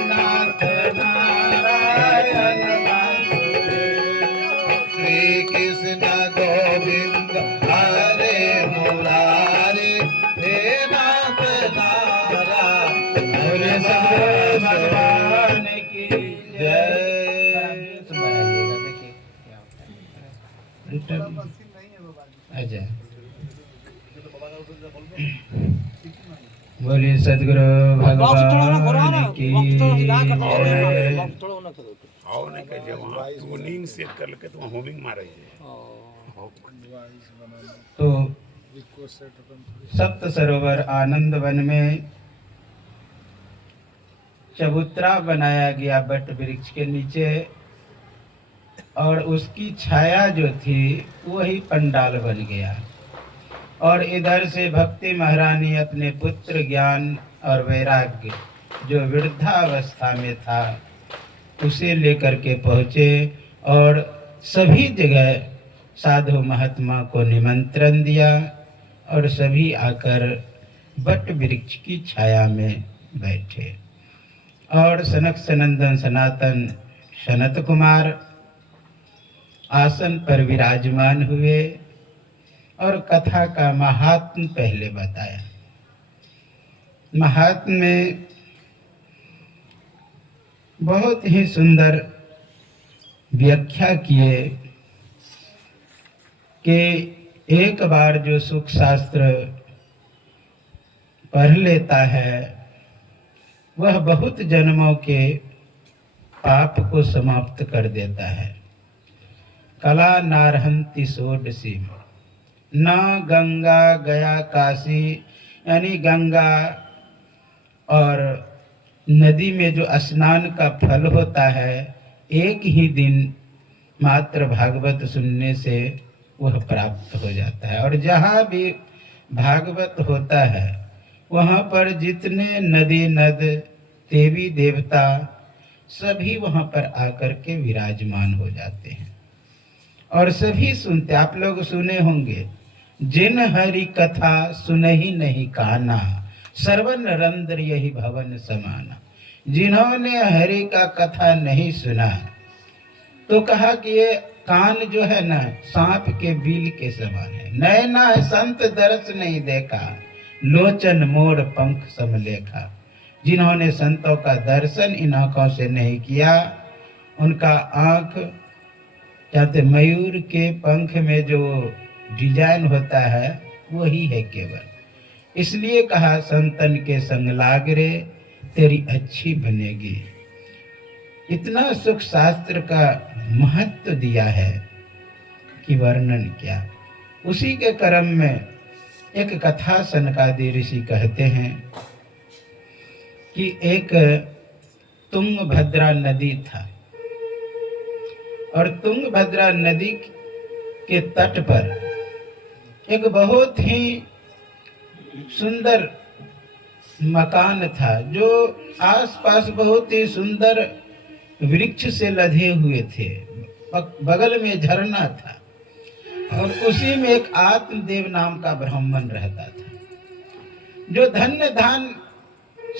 नाथ नारायण श्री कृष्ण गोविंद हरे मुरारी हे नाथ नारायण भगवान की जय। अच्छा बोलिए सदगुरु भगवान की ट्यूनिंग सेट कर लेके तुम होमिंग मारे तो सप्त सरोवर आनंद वन में चबूतरा बनाया गया बट वृक्ष के नीचे और उसकी छाया जो थी वही पंडाल बन गया। और इधर से भक्ति महारानी अपने पुत्र ज्ञान और वैराग्य जो वृद्धावस्था में था उसे लेकर के पहुँचे और सभी जगह साधु महात्मा को निमंत्रण दिया और सभी आकर बट वृक्ष की छाया में बैठे। और सनक सनंदन सनातन सनत कुमार आसन पर विराजमान हुए और कथा का महात्म पहले बताया। महात्म में बहुत ही सुंदर व्याख्या किए कि एक बार जो सुख शास्त्र पढ़ लेता है वह बहुत जन्मों के पाप को समाप्त कर देता है। कला नारहंति सोडसी न गंगा गया काशी, यानी गंगा और नदी में जो स्नान का फल होता है एक ही दिन मात्र भागवत सुनने से वह प्राप्त हो जाता है। और जहाँ भी भागवत होता है वहाँ पर जितने नदी नद देवी देवता सभी वहाँ पर आकर के विराजमान हो जाते हैं और सभी सुनते। आप लोग सुने होंगे, जिन हरि कथा सुनहि नहीं काना, सर्वन रंध्र यही भवन समाना। जिन्होंने हरि का कथा नहीं सुना तो कहा कि ये कान जो है ना सांप के बिल के समान है। नैना संत दर्श नहीं देखा, लोचन मोड़ पंख समलेखा। जिन्होंने संतों का दर्शन इन आंखों से नहीं किया, उनका आंख कहते मयूर के पंख में जो डिजाइन होता है वही है केवल। इसलिए कहा संतन के संग लाग रे तेरी अच्छी बनेगी। इतना सुख शास्त्र का महत्व दिया है कि वर्णन क्या। उसी के क्रम में एक कथा सनकादि ऋषि कहते हैं कि एक तुंगभद्रा नदी था और तुंगभद्रा नदी के तट पर एक बहुत ही सुंदर मकान था जो आसपास बहुत ही सुंदर वृक्ष से लदे हुए थे। बगल में झरना था और उसी में एक आत्मदेव नाम का ब्राह्मण रहता था जो धन्य धान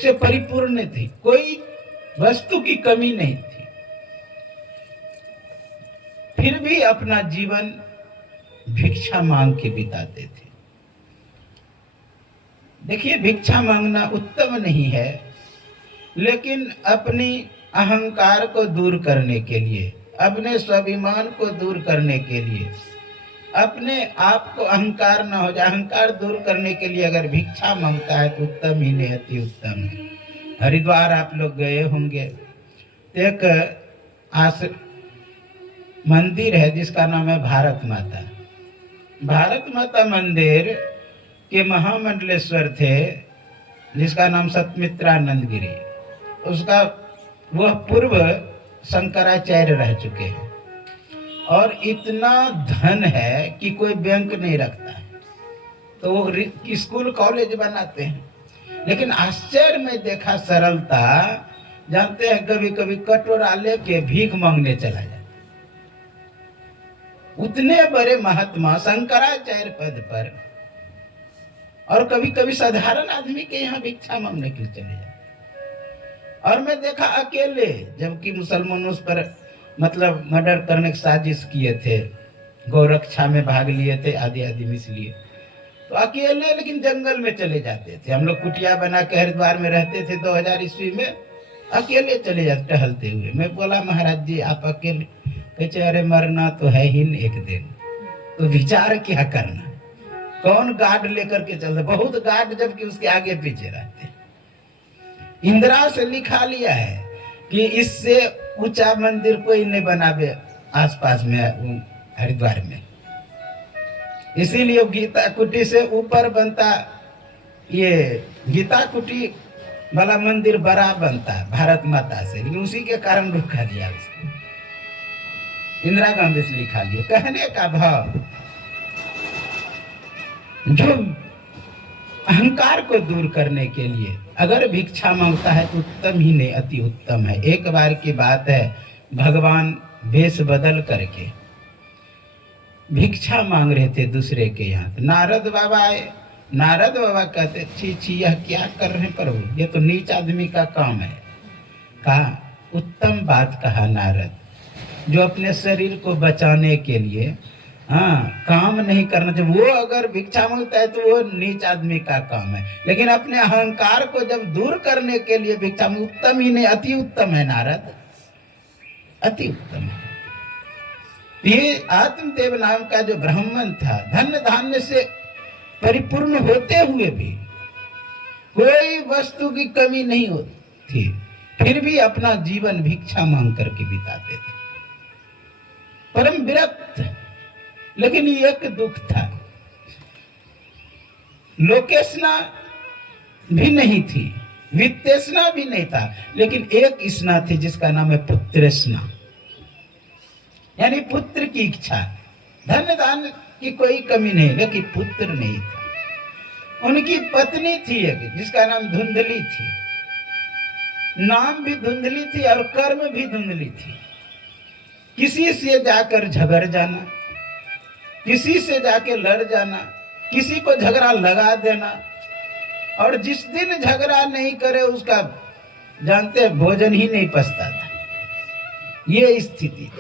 से परिपूर्ण थी, कोई वस्तु की कमी नहीं थी। फिर भी अपना जीवन भिक्षा मांग के बिताते थे। देखिए, भिक्षा मांगना उत्तम नहीं है, लेकिन अपनी अहंकार को दूर करने के लिए, अपने स्वाभिमान को दूर करने के लिए, अपने आप को अहंकार न हो जाए, अहंकार दूर करने के लिए अगर भिक्षा मांगता है तो उत्तम ही नहीं, अति उत्तम है। हरिद्वार आप लोग गए होंगे, एक मंदिर है जिसका नाम है भारत माता। भारत माता मंदिर के महामंडलेश्वर थे जिसका नाम सतमित्रानंद गिरी, उसका वह पूर्व शंकराचार्य रह चुके हैं और इतना धन है कि कोई बैंक नहीं रखता है, तो वो स्कूल कॉलेज बनाते हैं। लेकिन आश्चर्य में देखा सरलता, जानते हैं कभी कभी कटोरा लेके भीख मांगने चला जाता। उतने बड़े महात्मा शंकराचार्य पद पर, और कभी कभी साधारण आदमी के यहाँ भिक्षा मांगने के लिए चले जाते। और मैं देखा अकेले, जबकि मुसलमानों पर मतलब मर्डर करने की साजिश किए थे, गौरक्षा में भाग लिए थे, आदि आदि मिस लिए, तो अकेले लेकिन जंगल में चले जाते थे। हम लोग कुटिया बना के हरिद्वार में रहते थे 2000 ईस्वी में, अकेले चले जाते टहलते हुए। मैं बोला महाराज जी आप अकेले? कहते अरे मरना तो है ही एक दिन, तो विचार क्या करना, कौन गार्ड लेकर के चलते, बहुत गार्ड जबकि उसके आगे पीछे रहते। इंदिरा से लिखा लिया है कि इससे ऊंचा मंदिर कोई नहीं बनावे आसपास में हरिद्वार में, इसीलिए गीता कुटी से ऊपर बनता, ये गीता कुटी वाला मंदिर बड़ा बनता है भारत माता से, लेकिन उसी के कारण रुका दिया उसको। इंदिरा गांधी से लिखा लिया। कहने का भाव, जो अहंकार को दूर करने के लिए अगर भिक्षा मांगता है तो उत्तम ही नहीं अति उत्तम है। एक बार की बात है, भगवान वेश बदल करके भिक्षा मांग रहे थे दूसरे के यहाँ, तो नारद बाबा आए। नारद बाबा कहते छी छी यह क्या कर रहे हैं प्रभु, ये तो नीच आदमी का काम है। कहा उत्तम बात कहा नारद, जो अपने शरीर को बचाने के लिए काम नहीं करना चाहिए, वो अगर भिक्षा मांगता है तो वो नीच आदमी का काम है, लेकिन अपने अहंकार को जब दूर करने के लिए भिक्षा मांग, उत्तम ही नहीं अति उत्तम है नारद, अति उत्तम है। ये आत्मदेव नाम का जो ब्राह्मण था, धन्य धान्य से परिपूर्ण होते हुए भी कोई वस्तु की कमी नहीं होती थी, फिर भी अपना जीवन भिक्षा मांग करके बिताते थे, परम विरक्त। लेकिन एक दुख था, लोकेशना भी नहीं थी, वित्तेषणा भी नहीं था, लेकिन एक स्ना थी जिसका नाम है पुत्रेषणा, यानी पुत्र की इच्छा। धन दान की कोई कमी नहीं, लेकिन पुत्र नहीं था। उनकी पत्नी थी एक, जिसका नाम धुंधली थी, नाम भी धुंधली थी और कर्म भी धुंधली थी। किसी से जाकर झगड़ जाना, किसी से जाके लड़ जाना, किसी को झगड़ा लगा देना, और जिस दिन झगड़ा नहीं करे उसका जानते भोजन ही नहीं पचता था, ये स्थिति।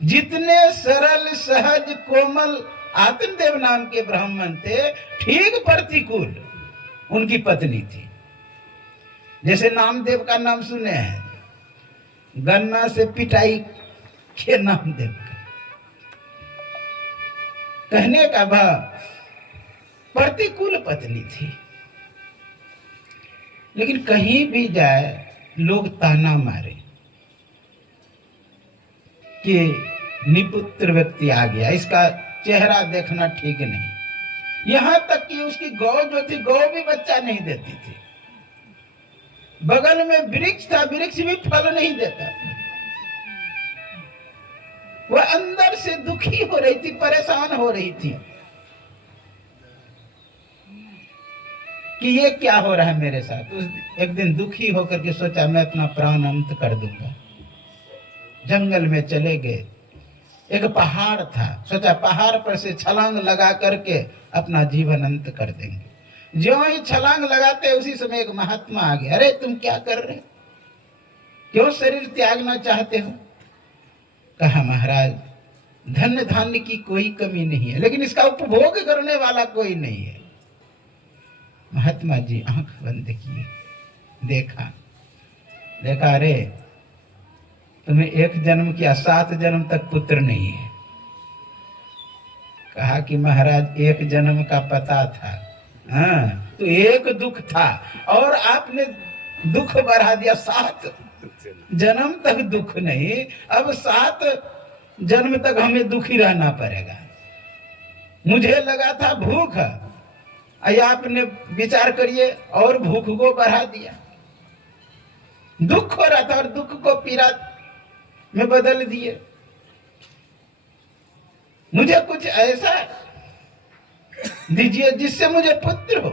जितने सरल सहज कोमल आत्मदेव नाम के ब्राह्मण थे, ठीक प्रतिकूल उनकी पत्नी थी। जैसे नामदेव का नाम सुने हैं, गन्ना से पिटाई के नामदेव का। कहने का भाव, प्रतिकूल पत्नी थी, लेकिन कहीं भी जाए लोग ताना मारे कि निपुत्र व्यक्ति आ गया, इसका चेहरा देखना ठीक नहीं। यहां तक कि उसकी गौ जो थी, गौ भी बच्चा नहीं देती थी। बगल में वृक्ष था, वृक्ष भी फल नहीं देता था। वह अंदर से दुखी हो रही थी, परेशान हो रही थी कि ये क्या हो रहा है मेरे साथ। एक दिन दुखी होकर के सोचा मैं अपना प्राण अंत कर दूंगा। जंगल में चले गए, एक पहाड़ था, सोचा पहाड़ पर से छलांग लगा करके अपना जीवन अंत कर देंगे। जो ही छलांग लगाते उसी समय एक महात्मा आ गया। अरे तुम क्या कर रहे हो, क्यों शरीर त्यागना चाहते हो? कहा महाराज धन धान्य की कोई कमी नहीं है, लेकिन इसका उपभोग करने वाला कोई नहीं है। महात्मा जी आंख बंद किए, देखा अरे तुम्हें एक जन्म किया, 7 जन्म तक पुत्र नहीं है। कहा कि महाराज एक जन्म का पता था, तो एक दुख था और आपने दुख बढ़ा दिया, 7 जन्म तक दुख नहीं, अब 7 जन्म तक हमें दुखी रहना पड़ेगा। मुझे लगा था भूख, आपने विचार करिए और भूख को बढ़ा दिया। दुख हो रहा था और दुख को पीड़ा में बदल दिए। मुझे कुछ ऐसा दीजिए जिससे मुझे पुत्र हो।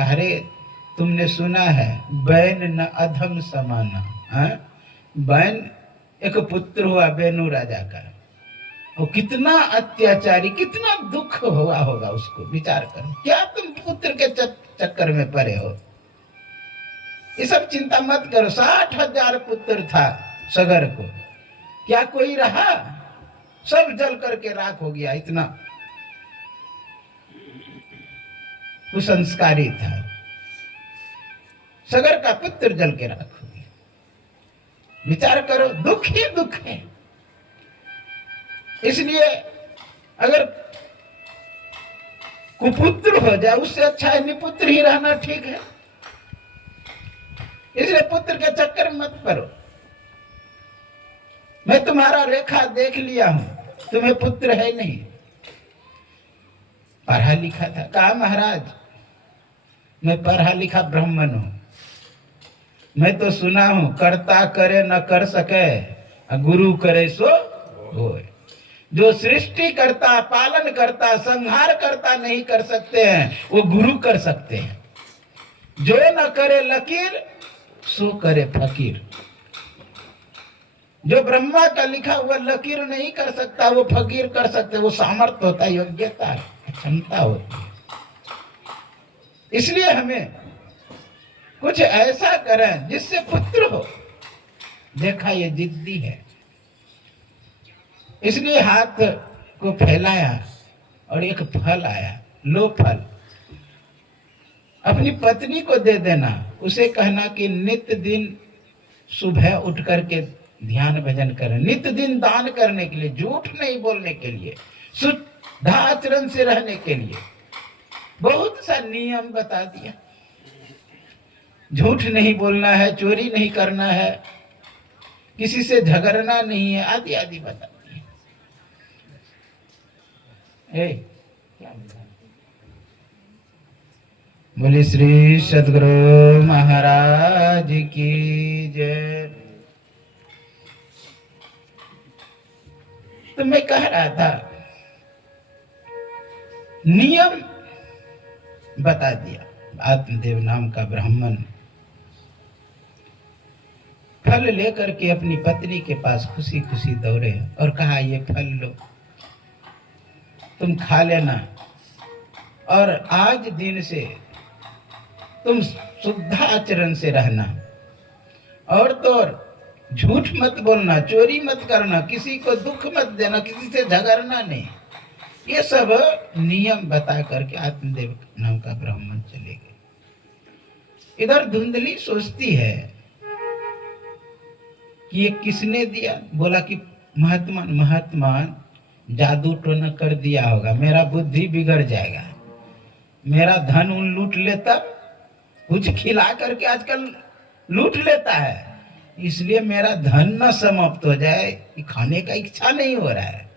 अरे तुमने सुना है बैन न अधम समाना, बैन एक पुत्र हुआ बेनू राजा का, और कितना अत्याचारी, कितना दुख हुआ होगा उसको। विचार करो, क्या तुम पुत्र के चक्कर में पड़े हो? ये सब चिंता मत करो। 60,000 पुत्र था सगर को, क्या कोई रहा? सब जल करके राख हो गया। इतना कुसंस्कारी था। सगर का पुत्र जल के राख हो गया। विचार करो, दुख ही दुख है। इसलिए अगर कुपुत्र हो जाए उससे अच्छा है निपुत्र ही रहना ठीक है। इसलिए पुत्र के चक्कर में मत पड़ो। मैं तुम्हारा रेखा देख लिया हूं, तुम्हें पुत्र है नहीं। पढ़ा लिखा था, कहा महाराज मैं पढ़ा लिखा ब्राह्मण हूं। मैं तो सुना हूं कर्ता करे न कर सके, गुरु करे सो होए। जो सृष्टि करता, पालन करता, संहार करता नहीं कर सकते हैं, वो गुरु कर सकते हैं। जो न करे लकीर सो करे फकीर। जो ब्रह्मा का लिखा हुआ लकीर नहीं कर सकता, वो फकीर कर सकते। वो सामर्थ्य होता है, योग्यता है, क्षमता होती है। इसलिए हमें कुछ ऐसा करें जिससे पुत्र हो। देखा ये जिद्दी है, इसलिए हाथ को फैलाया और एक फल आया, लो फल। अपनी पत्नी को दे देना, उसे कहना कि नित्य दिन सुबह उठ करके ध्यान भजन करें, नित्य दिन दान करने के लिए, झूठ नहीं बोलने के लिए, शुद्ध आचरण से रहने के लिए बहुत सा नियम बता दिया। झूठ नहीं बोलना है, चोरी नहीं करना है, किसी से झगड़ना नहीं है, आदि आदि बता दिया। बोले श्री सद्गुरु महाराज की जय। तो मैं कह रहा था नियम बता दिया। आत्मदेव नाम का ब्राह्मण फल लेकर के अपनी पत्नी के पास खुशी खुशी दौड़े और कहा ये फल लो, तुम खा लेना और आज दिन से तुम शुद्ध आचरण से रहना, और तो और झूठ मत बोलना, चोरी मत करना, किसी को दुख मत देना, किसी से झगड़ना नहीं। ये सब नियम बता करके आत्मदेव नाम का ब्राह्मण चले गए। इधर धुंधली सोचती है कि ये किसने दिया। बोला कि महात्मा जादू टोना कर दिया होगा, मेरा बुद्धि बिगड़ जाएगा, मेरा धन उन लूट लेता, कुछ खिला करके आजकल लूट लेता है, इसलिए मेरा धन न समाप्त हो जाए, खाने का इच्छा नहीं हो रहा है।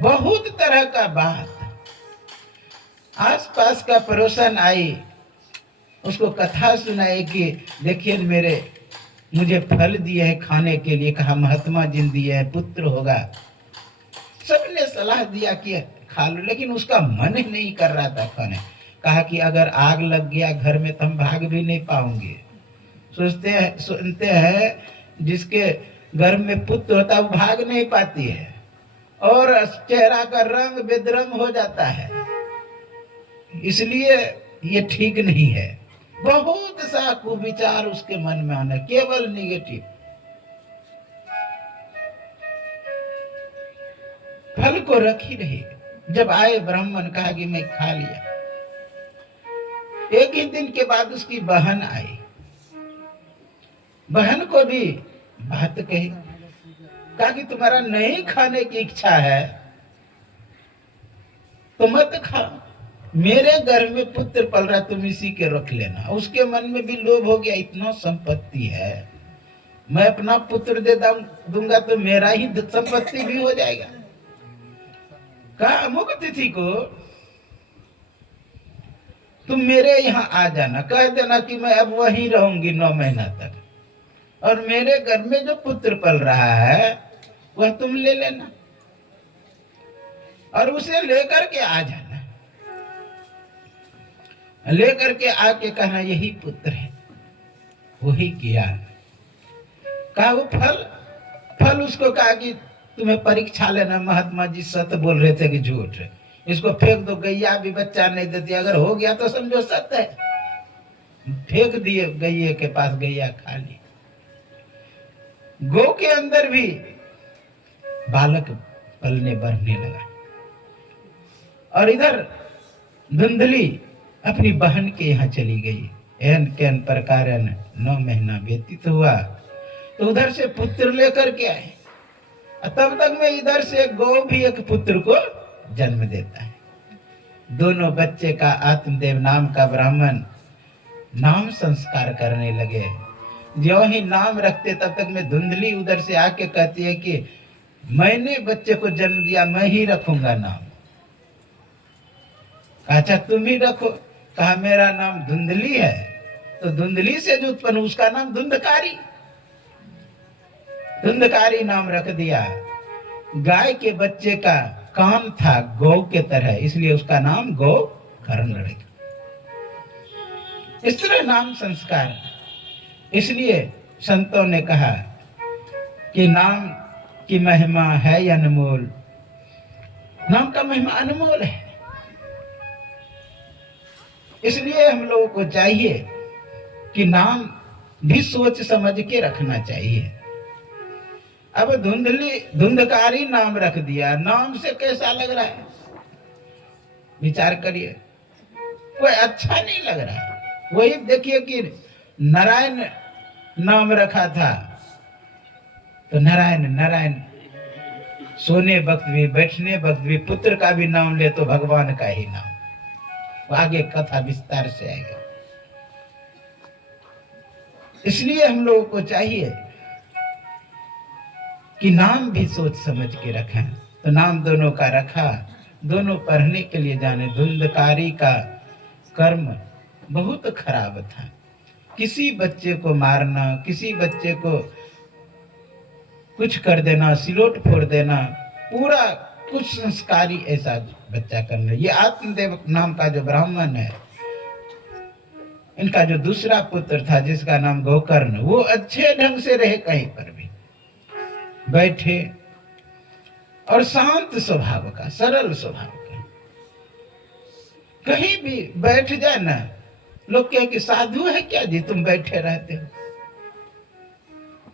बहुत तरह का बात। आसपास का पड़ोसन आई, उसको कथा सुनाई कि देखिए मुझे फल दिए हैं खाने के लिए, कहा महात्मा जी दिए हैं, पुत्र होगा। सबने सलाह दिया कि खा लो, लेकिन उसका मन नहीं कर रहा था खाने। कहा कि अगर आग लग गया घर में तो हम भाग भी नहीं पाओगे। सुनते हैं जिसके घर में पुत्र होता है वो भाग नहीं पाती है और चेहरा का रंग बेदरंग हो जाता है, इसलिए ये ठीक नहीं है। बहुत सा कुविचार उसके मन में आना, केवल निगेटिव। फल को रखी रही। जब आए ब्राह्मण, कहा कि मैं खा लिया। एक ही दिन के बाद उसकी बहन आई, बहन को भी बात कही, कहा कि तुम्हारा नहीं खाने की इच्छा है तो मत खाओ, मेरे घर में पुत्र पल रहा, तुम इसी के रख लेना। उसके मन में भी लोभ हो गया, इतना संपत्ति है, मैं अपना पुत्र दे दूंगा तो मेरा ही संपत्ति भी हो जाएगा। कहा अमुक तिथि को तुम मेरे यहाँ आ जाना, कह देना कि मैं अब वहीं रहूंगी 9 महीना तक, और मेरे घर में जो पुत्र पल रहा है वह तुम ले लेना और उसे लेकर के आ जाना। लेकर के आके कहना यही पुत्र है। वही किया। कहा वो फल उसको कहा कि तुम्हें परीक्षा लेना, महात्मा जी सत्य बोल रहे थे कि झूठ, इसको फेंक दो, गैया भी बच्चा नहीं देती, अगर हो गया तो समझो सत्य है। फेंक दिए गैये के पास, गैया खा ली। गौ के अंदर भी बालक पलने बढ़ने लगा। और इधर धुंधली अपनी बहन के यहाँ चली गई। एन कैन प्रकार 9 महीना व्यतीत हुआ तो उधर से पुत्र लेकर के आए। तब तक में इधर से गौ भी एक पुत्र को जन्म देता है। दोनों बच्चे का आत्मदेव नाम का ब्राह्मण नाम संस्कार करने लगे। जो ही नाम रखते तब तक में धुंधली उधर से आके कहती है कि मैंने बच्चे को जन्म दिया, मैं ही रखूंगा नाम। अच्छा तुम ही रखो। कहा मेरा नाम धुंधली है, तो धुंधली से जो उत्पन्न उसका नाम धुंधकारी, धुंधकारी नाम रख दिया। गाय के बच्चे का कान था गौ के तरह, इसलिए उसका नाम गौ कर्ण रखा। इस तरह नाम संस्कार। इसलिए संतों ने कहा कि नाम की महिमा है अनमोल। नाम का महिमा अनमोल है। इसलिए हम लोगों को चाहिए कि नाम भी सोच समझ के रखना चाहिए। अब धुंधकारी नाम रख दिया, नाम से कैसा लग रहा है? विचार करिए, कोई अच्छा नहीं लग रहा है। वही देखिए कि नारायण नाम रखा था, तो नारायण नारायण सोने वक्त भी बैठने वक्त भी पुत्र का भी नाम ले तो भगवान का ही नाम। आगे कथा विस्तार से आएगा। इसलिए हम लोगों को चाहिए कि नाम भी सोच समझ के रखें। तो नाम दोनों का रखा, दोनों पढ़ने के लिए जाने। धुंधकारी का कर्म बहुत खराब था। किसी बच्चे को मारना, किसी बच्चे को कुछ कर देना, सिलोट फोड़ देना, पूरा कुछ संस्कारी ऐसा बच्चा करना। ये आत्मदेव नाम का जो ब्राह्मण है, इनका जो दूसरा पुत्र था जिसका नाम गोकर्ण, वो अच्छे ढंग से रहे, कहीं पर भी बैठे और शांत स्वभाव का, सरल स्वभाव का। कहीं भी बैठ जाए ना, लोग कहे कि साधु है क्या जी तुम बैठे रहते हो।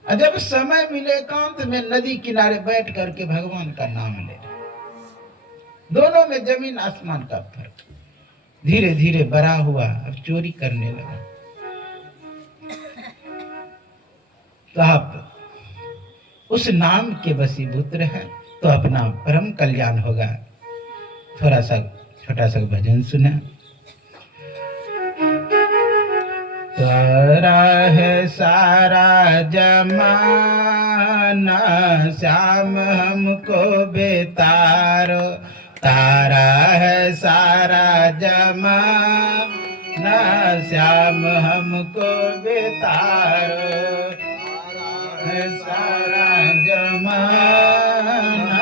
और जब समय मिले एकांत में नदी किनारे बैठ करके भगवान का नाम ले। दोनों में जमीन आसमान का फर्क। धीरे धीरे बड़ा हुआ, अब चोरी करने लगा। तो आप उस नाम के वशीभूत है तो अपना परम कल्याण होगा। थोड़ा सा छोटा सा भजन सुना। तारा है सारा जमाना, श्याम हमको बेतारो। तारा है सारा जमाना, श्याम हमको बेतारो। है सारा जमाना,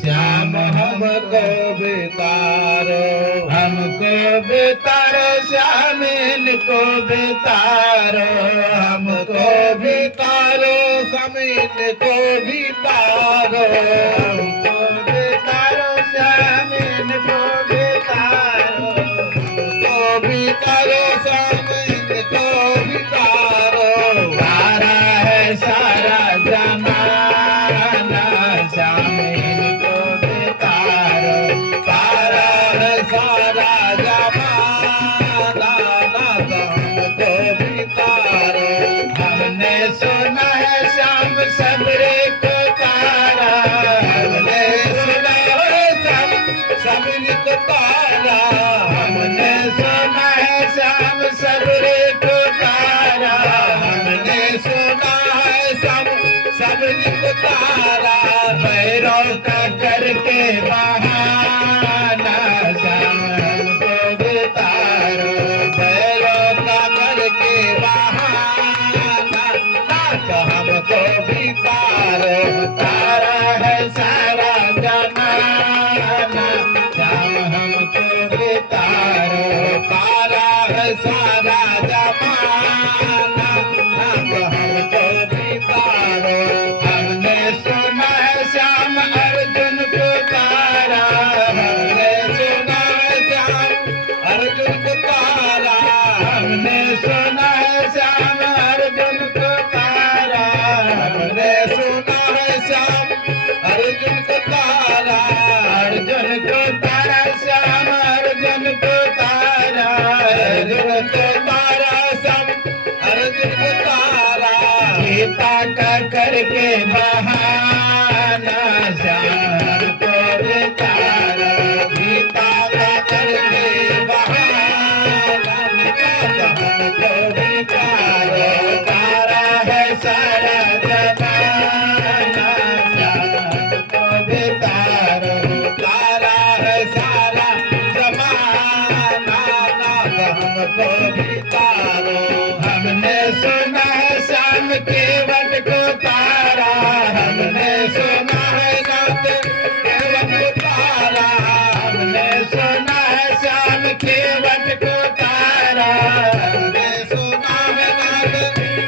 श्याम हमको बेतारो। हमको बेतारो श्याम इनको बेतारो। हमको बेतारो श्याम इनको बेतारो। हमको बेतारो श्याम इनको बेतारो। हमको बेतारो श्याम इनको बेतारो। तारा है सारा जमाना, श्याम इनको बेतारो। तारा है सारा जमाना, हमको बेतारो। हमने सुना है श्याम सबरे को तारा। तुझको तारा, गीता का करके बहाना श्याम को बितारो। गीता का करके बहाना हमको बिचारो। तारा है सारा जमाना श्याम को बितारो। तारा है सारा जमाना हमको बिचारो। हमने सुना है श्याम केवट को तारा, हमने सुना है नाथ केवट को तारा, हमने सुना है श्याम केवट को तारा। हमने सुना है नाथ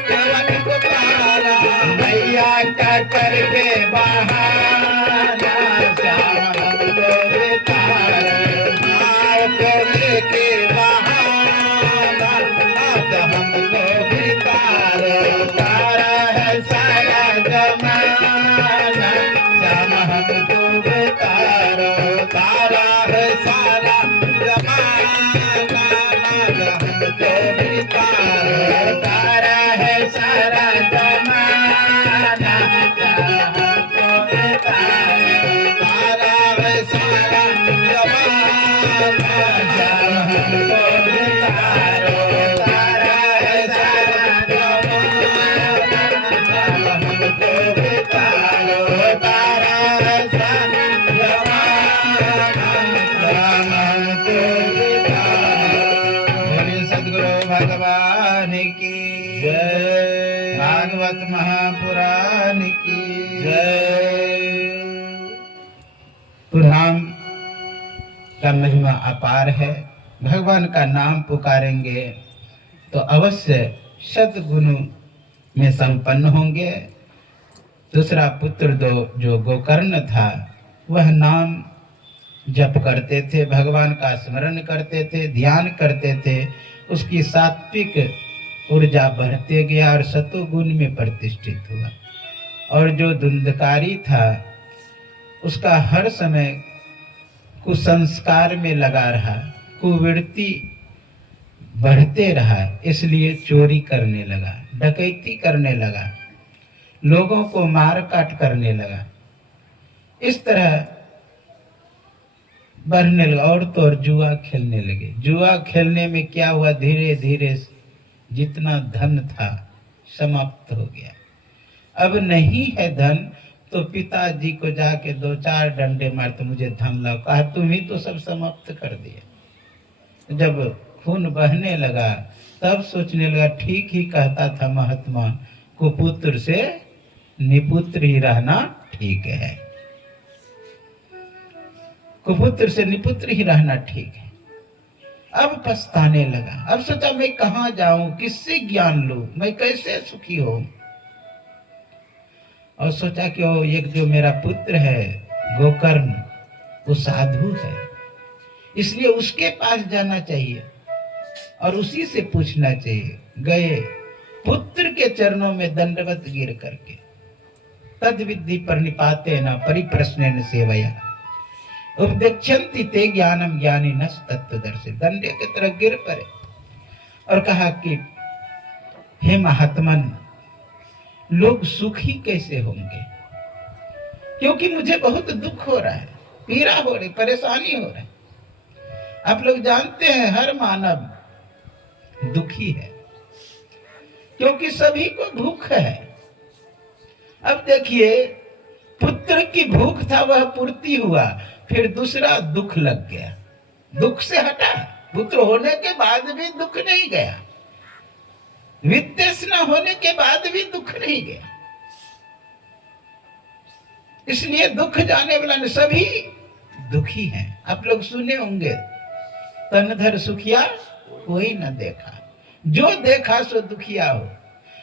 केवट को तारा। मैया का करके बहाना श्याम को बितारो। माँ को लेके बहाना नाथ हमको बिचारो। तारा है सारा जमाना श्याम हमको बितारो। तारा है सारा जमाना नाथ हमको बिचारो। तारा है सारा जमाना श्याम हमको बितारो। तारा है सारा जमाना श्याम हमको बितारो। तारा है सारा जमाना श्याम हमको बितारो। तारा है सारा जमाना श्याम हमको बितारो। बोलिए सद्गुरु भगवान की जय। भागवत महापुराण की पुराण का महिमा अपार है। भगवान का नाम पुकारेंगे तो अवश्य सद्गुण में संपन्न होंगे। दूसरा पुत्र जो गोकर्ण था, वह नाम जप करते थे, भगवान का स्मरण करते थे, ध्यान करते थे। उसकी सात्विक ऊर्जा बढ़ते गया और सतोगुण में प्रतिष्ठित हुआ। और जो धुंधकारी था, उसका हर समय कुसंस्कार में लगा रहा, कुवृत्ति बढ़ते रहा, इसलिए चोरी करने लगा, डकैती करने लगा, लोगों को मार काट करने लगा। इस तरह बढ़ने लगा। और तो और जुआ खेलने लगे। जुआ खेलने में क्या हुआ, धीरे धीरे जितना धन था समाप्त हो गया। अब नहीं है धन, तो पिताजी को जाके 2-4 डंडे मार, तो मुझे धन लाओ। कहा तुम ही तो सब समाप्त कर दिया। जब खून बहने लगा, तब सोचने लगा ठीक ही कहता था महात्मा, कुपुत्र से निपुत्र ही रहना ठीक है। कुपुत्र से निपुत्र ही रहना ठीक है। अब पछताने लगा। अब सोचा मैं कहाँ जाऊं, किससे ज्ञान लूं, मैं कैसे सुखी हूं। और सोचा कि वो एक जो मेरा पुत्र है गोकर्ण, वो साधु है, इसलिए उसके पास जाना चाहिए और उसी से पूछना चाहिए। गए, पुत्र के चरणों में दंडवत गिर करके, तद विद्धि प्रणिपाते न परिप्रश्नेन सेवया उपदेक्षन्ति ते ज्ञानम ज्ञानी नस तत्वदर्शी। दंडे की तरह गिर पड़े और कहा कि हे महात्मन, लोग सुखी कैसे होंगे, क्योंकि मुझे बहुत दुख हो रहा है, पीड़ा हो रही, परेशानी हो रही। आप लोग जानते हैं हर मानव दुखी है, क्योंकि सभी को भूख है। अब देखिए, पुत्र की भूख था, वह पूर्ति हुआ, फिर दूसरा दुख लग गया, दुख से हटा। पुत्र होने के बाद भी दुख नहीं गया, वित्तस्ना होने के बाद भी दुख नहीं गया। इसलिए दुख जाने वाला ने सभी दुखी हैं। आप लोग सुने होंगे, तनधर सुखिया कोई न देखा, जो देखा सो दुखिया हो।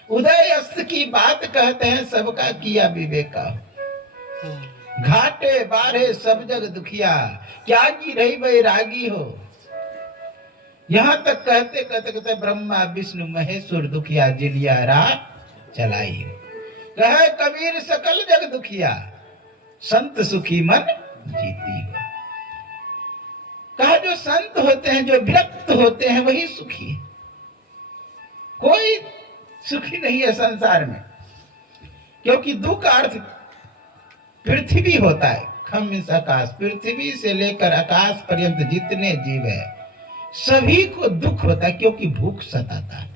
उदय अस्त की बात कहते हैं, सबका किया विवेका हो। घाटे बारे सब जग दुखिया, क्या की रही बैरागी हो। यहां तक कहते कहते कहते ब्रह्मा विष्णु महेश्वर दुखिया, जिलिया राह चलाई हो। कहे कबीर सकल जग दुखिया, संत सुखी मन जीती हो। कहा जो संत होते हैं, जो विरक्त होते हैं, वही सुखी है। कोई सुखी नहीं है संसार में, क्योंकि दुख अर्थ पृथ्वी होता है। खम इस आकाश, पृथ्वी से लेकर आकाश पर्यंत जितने जीव है सभी को दुख होता है, क्योंकि भूख सताता है।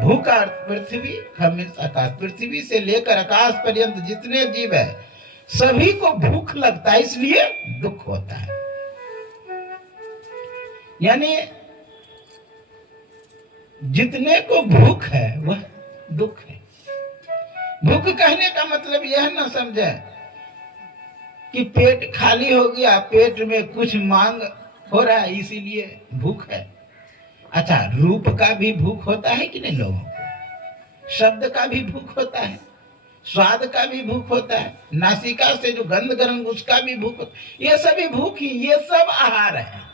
भूख का अर्थ पृथ्वी, खम इस आकाश, पृथ्वी से लेकर आकाश पर्यंत जितने जीव है सभी को भूख लगता है, इसलिए दुख होता है। यानी जितने को भूख है वह दुख है। भूख कहने का मतलब यह ना समझे कि पेट खाली हो गया, पेट में कुछ मांग हो रहा है इसीलिए भूख है। अच्छा, रूप का भी भूख होता है कि नहीं लोगों को? शब्द का भी भूख होता है, स्वाद का भी भूख होता है, नासिका से जो गंध गरम उसका भी भूख होता है। ये सभी भूख ही, ये सब आहार है।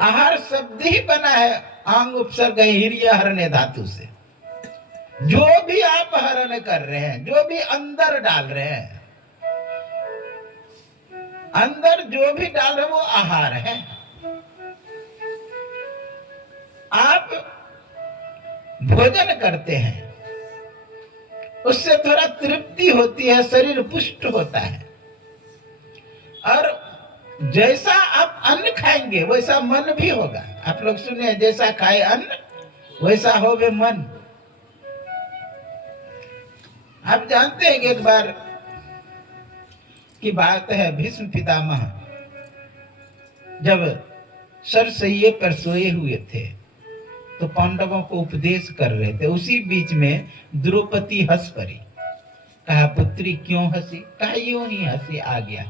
आहार शब्द ही बना है आंग उपसर्ग हिरिय हरने धातु से। जो भी आप हरण कर रहे हैं, जो भी अंदर डाल रहे हैं, अंदर जो भी डाल रहे वो आहार है। आप भोजन करते हैं, उससे थोड़ा तृप्ति होती है, शरीर पुष्ट होता है, और जैसा आप अन्न खाएंगे वैसा मन भी होगा। आप लोग सुने, जैसा खाए अन्न वैसा होवे मन। आप जानते हैं कि एक बार की बात है, भीष्म पितामह जब सरसैये पर सोए हुए थे तो पांडवों को उपदेश कर रहे थे। उसी बीच में द्रौपदी हंस पड़ी। कहा, पुत्री क्यों हंसी? कहा, यूं ही हंसी आ गया।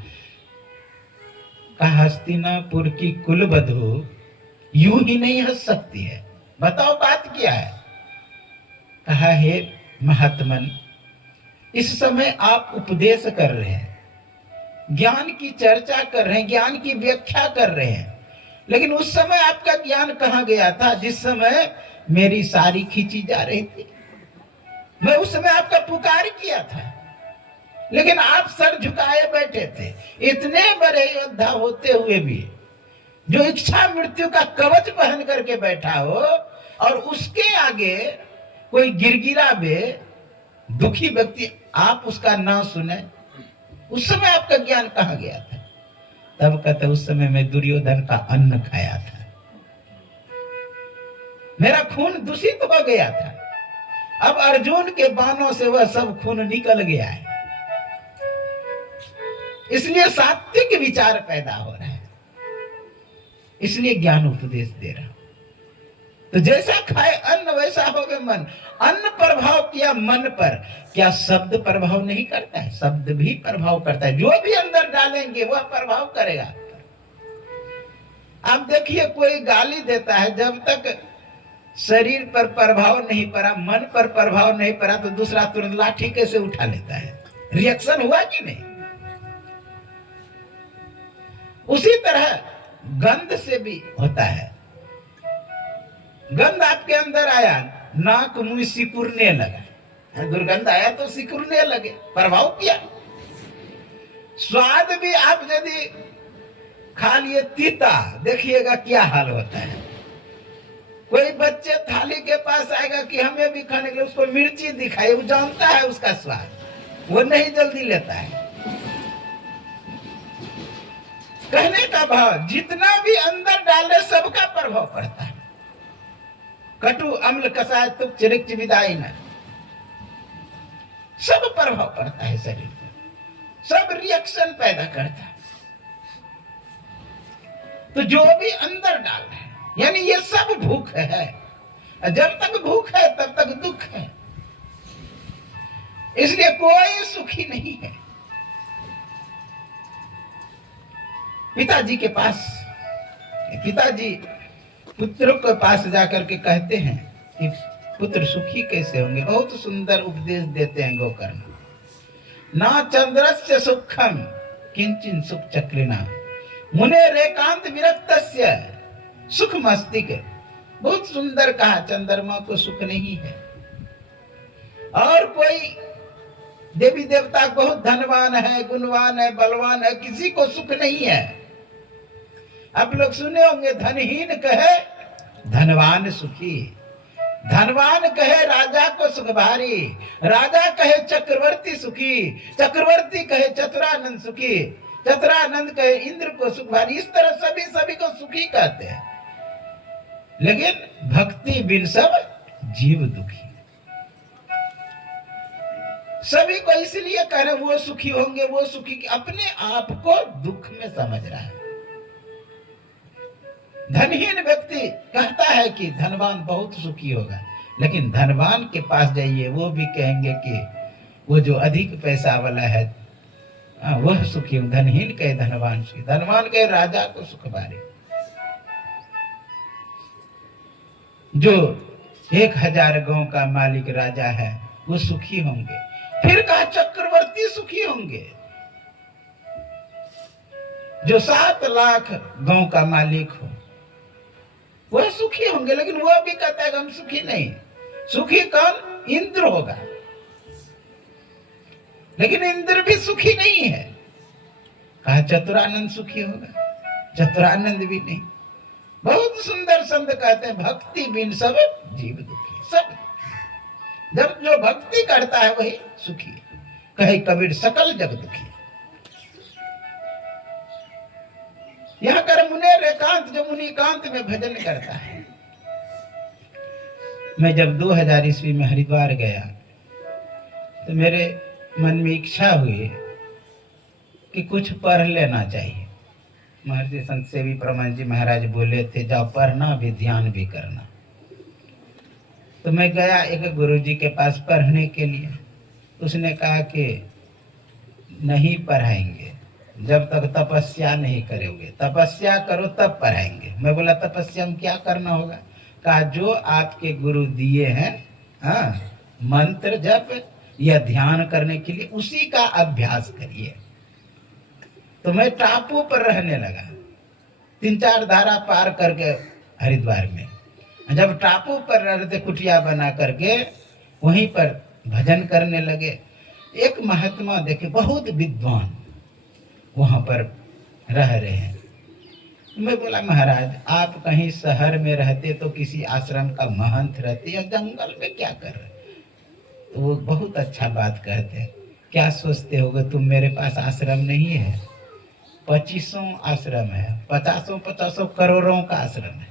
कहा, हस्तिनापुर की कुलवधू यूं ही नहीं हंस सकती है, बताओ बात क्या है? कहा, हे महात्मन, इस समय आप उपदेश कर रहे हैं, ज्ञान की चर्चा कर रहे हैं, ज्ञान की व्याख्या कर रहे हैं, लेकिन उस समय आपका ज्ञान कहाँ गया था जिस समय मेरी सारी खींची जा रही थी? मैं उस समय आपका पुकार किया था, लेकिन आप सर झुकाए बैठे थे। इतने बड़े योद्धा होते हुए भी जो इच्छा मृत्यु का कवच पहन करके बैठा हो और उसके आगे कोई गिरगिरा बे दुखी व्यक्ति, आप उसका ना सुने, उस समय आपका ज्ञान कहाँ गया था? तब कहते, उस समय मैं दुर्योधन का अन्न खाया था, मेरा खून दूषित हो गया था, अब अर्जुन के बाणों से वह सब खून निकल गया है, इसलिए सात्विक विचार पैदा हो रहा है, इसलिए ज्ञान उपदेश दे रहा हूं। तो जैसा खाए अन्न वैसा होवे मन। अन्न प्रभाव किया मन पर, क्या शब्द प्रभाव नहीं करता है? शब्द भी प्रभाव करता है, जो भी अंदर डालेंगे वह प्रभाव करेगा। आप देखिए, कोई गाली देता है, जब तक शरीर पर प्रभाव नहीं पड़ा, मन पर प्रभाव नहीं पड़ा, तो दूसरा तुरंत लाठी कैसे उठा लेता है? रिएक्शन हुआ कि नहीं? उसी तरह गंध से भी होता है। गंध आपके अंदर आया, नाक मुंह सिकुड़ने लगा, दुर्गंध आया तो सिकुड़ने लगे, प्रभाव किया। स्वाद भी आप यदि खा लिए तीता, देखिएगा क्या हाल होता है। कोई बच्चे थाली के पास आएगा कि हमें भी खाने के लिए, उसको मिर्ची दिखाई, वो जानता है उसका स्वाद, वो नहीं जल्दी लेता है। कहने का भाव, जितना भी अंदर डाले सबका प्रभाव पड़ता है। कटु अम्ल कसाय तुक चिरिक्च विदाई न, सब प्रभाव पड़ता है शरीर पर, सब रिएक्शन पैदा करता है। तो जो भी अंदर डाल रहे हैं, यानी ये सब भूख है। जब तक भूख है तब तक दुख है, इसलिए कोई सुखी नहीं है। पिताजी के पास, पिताजी पुत्रों के पास जाकर के कहते हैं कि पुत्र सुखी कैसे होंगे? बहुत सुंदर उपदेश देते हैं गोकर्ण। ना चंद्रस्य सुखम किंचिन सुख चक्रिना मुने रेकांत विरक्तस्य सुख मस्तिक। बहुत सुंदर कहा, चंद्रमा को सुख नहीं है, और कोई देवी देवता बहुत धनवान है, गुणवान है, बलवान है, किसी को सुख नहीं है। आप लोग सुने होंगे, धनहीन कहे धनवान सुखी, धनवान कहे राजा को सुख भारी, राजा कहे चक्रवर्ती सुखी, चक्रवर्ती कहे चतुरानंद सुखी, चतुरानंद कहे इंद्र को सुख भारी। इस तरह सभी सभी को सुखी कहते हैं, लेकिन भक्ति बिन सब जीव दुखी। सभी को इसलिए कह रहे वो सुखी होंगे, वो सुखी, अपने आप को दुख में समझ रहा है। धनहीन व्यक्ति कहता है कि धनवान बहुत सुखी होगा, लेकिन धनवान के पास जाइए वो भी कहेंगे कि वो जो अधिक पैसा वाला है वह सुखी। धनहीन कहे धनवान सुखी, धनवान कहे राजा को सुख भारी। जो 1000 गांव का मालिक राजा है वो सुखी होंगे। फिर कहा चक्रवर्ती सुखी होंगे। जो 7 लाख गांव का मालिक हो वह सुखी होंगे, लेकिन वह भी कहता है कि हम सुखी नहीं। सुखी कौन? इंद्र होगा, लेकिन इंद्र भी सुखी नहीं है। कहा चतुरानंद सुखी होगा, चतुरानंद भी नहीं। बहुत सुंदर संत कहते हैं भक्ति बिन सब जीव दुखी। सब जब जो भक्ति करता है वही सुखी है। कहे कबीर सकल जग दुखी। यहाँ कर मुनेर एकांत, जो मुनिकांत में भजन करता है। मैं जब 2000 ईस्वी में हरिद्वार गया तो मेरे मन में इच्छा हुई कि कुछ पढ़ लेना चाहिए। महर्षि संत सेवी प्रमाण जी महाराज बोले थे जाओ पढ़ना भी, ध्यान भी करना। तो मैं गया एक गुरुजी के पास पढ़ने के लिए। उसने कहा कि नहीं पढ़ाएंगे जब तक तपस्या नहीं करोगे, तपस्या करो तब पढ़ाएंगे। मैं बोला तपस्या में क्या करना होगा? कहा जो आपके गुरु दिए हैं, हाँ, मंत्र जप या ध्यान करने के लिए उसी का अभ्यास करिए। तो मैं टापू पर रहने लगा, 3-4 धारा पार करके हरिद्वार में। जब टापू पर रहते कुटिया बना करके वहीं पर भजन करने लगे। एक महात्मा देखे बहुत विद्वान वहां पर रह रहे हैं। मैं बोला महाराज आप कहीं शहर में रहते तो किसी आश्रम का महंत रहते, या जंगल में क्या कर रहे? तो वो बहुत अच्छा बात कहते हैं, क्या सोचते होगे तुम मेरे पास आश्रम नहीं है? 25 आश्रम है, 50 करोड़ों का आश्रम है,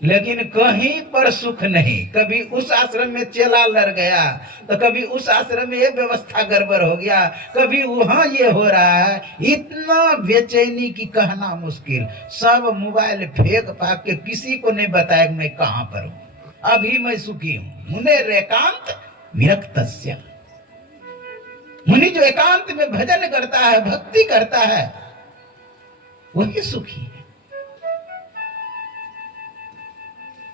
लेकिन कहीं पर सुख नहीं। कभी उस आश्रम में चेला लड़ गया तो कभी उस आश्रम में ये व्यवस्था गड़बड़ हो गया, कभी वहां ये हो रहा है। इतना बेचैनी की कहना मुश्किल। सब मोबाइल फेंक फाक के किसी को नहीं बताया कि मैं कहां पर हूं। अभी मैं सुखी हूं। मुने एकांत विरक्तस्य। मुनि जो एकांत में भजन करता है, भक्ति करता है, वही सुखी है।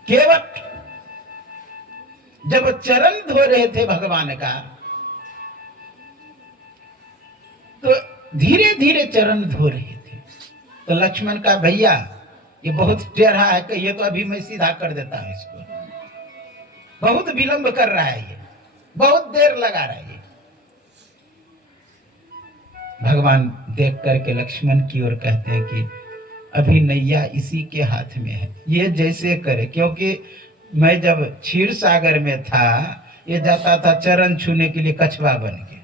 केवट जब चरण धो रहे थे भगवान का तो धीरे धीरे चरण धो रहे थे। तो लक्ष्मण का भैया ये बहुत टेढ़ा है कि ये तो अभी मैं सीधा कर देता हूं इसको, बहुत विलंब कर रहा है, ये बहुत देर लगा रहा है। भगवान देख करके लक्ष्मण की ओर कहते हैं कि अभी नैया इसी के हाथ में है, ये जैसे करे। क्योंकि मैं जब क्षीर सागर में था ये जाता था चरण छूने के लिए कछुआ बन के,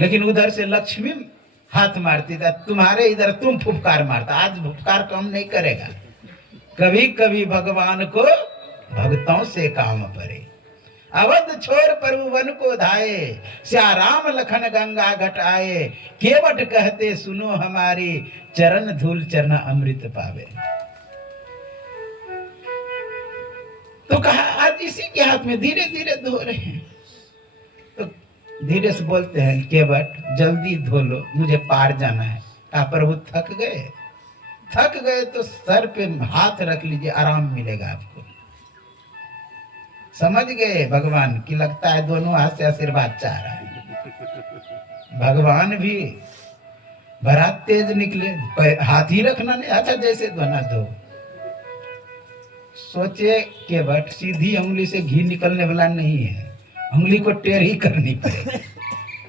लेकिन उधर से लक्ष्मी हाथ मारती था, तुम्हारे इधर तुम फुफकार मारता। आज फुफकार काम नहीं करेगा। कभी कभी भगवान को भक्तों से काम पड़े। अवध छोड़ प्रभु वन को धाये, श्या राम लखन गंगा घट आए। केवट कहते सुनो हमारी, चरण धूल चरण अमृत पावे। तो कहा आज इसी के हाथ में, धीरे धीरे धो रहे हैं। तो धीरे से बोलते हैं केवट जल्दी धो लो, मुझे पार जाना है। कहा प्रभु थक गए? थक गए तो सर पे हाथ रख लीजिए, आराम मिलेगा आपको। समझ गए भगवान की, लगता है दोनों हाथ से आशीर्वाद चाह रहा है। भगवान भी बड़ा तेज निकले, हाथ ही रखना नहीं। अच्छा जैसे धोना धो। सोचे केवट सीधी उंगली से घी निकलने वाला नहीं है, उंगली को टेढ़ी करनी पड़ेगी।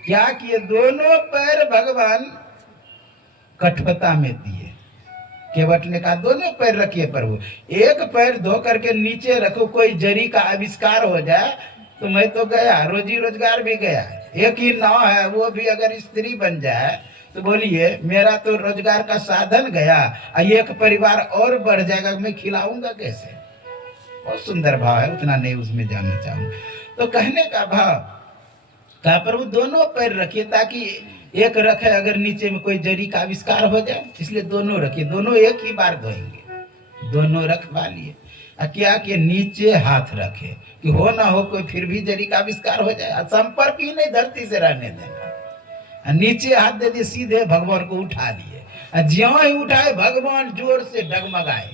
क्या किए? दोनों पैर भगवान कठोता में दिए केवट ने कहा दोनों पैर रखिए प्रभु, एक पैर धो करके नीचे रखो, कोई जरी का आविष्कार हो जाए तो मैं तो गया, रोजी रोजगार भी गया। एक ही नाव है, वो भी अगर स्त्री बन जाए तो बोलिए मेरा तो रोजगार का साधन गया, एक परिवार और बढ़ जाएगा, मैं खिलाऊंगा कैसे। बहुत सुंदर भाव है, उतना नहीं उसमें जानना चाहूंगा। तो कहने का भाव, कहा प्रभु दोनों पैर रखिए ताकि एक रखे अगर नीचे में कोई जरी का आविष्कार हो जाए, इसलिए दोनों रखिए, दोनों एक ही बार धोएंगे। दोनों रखवा लिए, क्या कि नीचे हाथ रखे कि हो ना हो कोई फिर भी जरी का आविष्कार हो जाए, संपर्क ही नहीं धरती से रहने देना। नीचे हाथ दे दिए, सीधे भगवान को उठा लिए, ज्यों ही उठाए भगवान जोर से डगमगाए,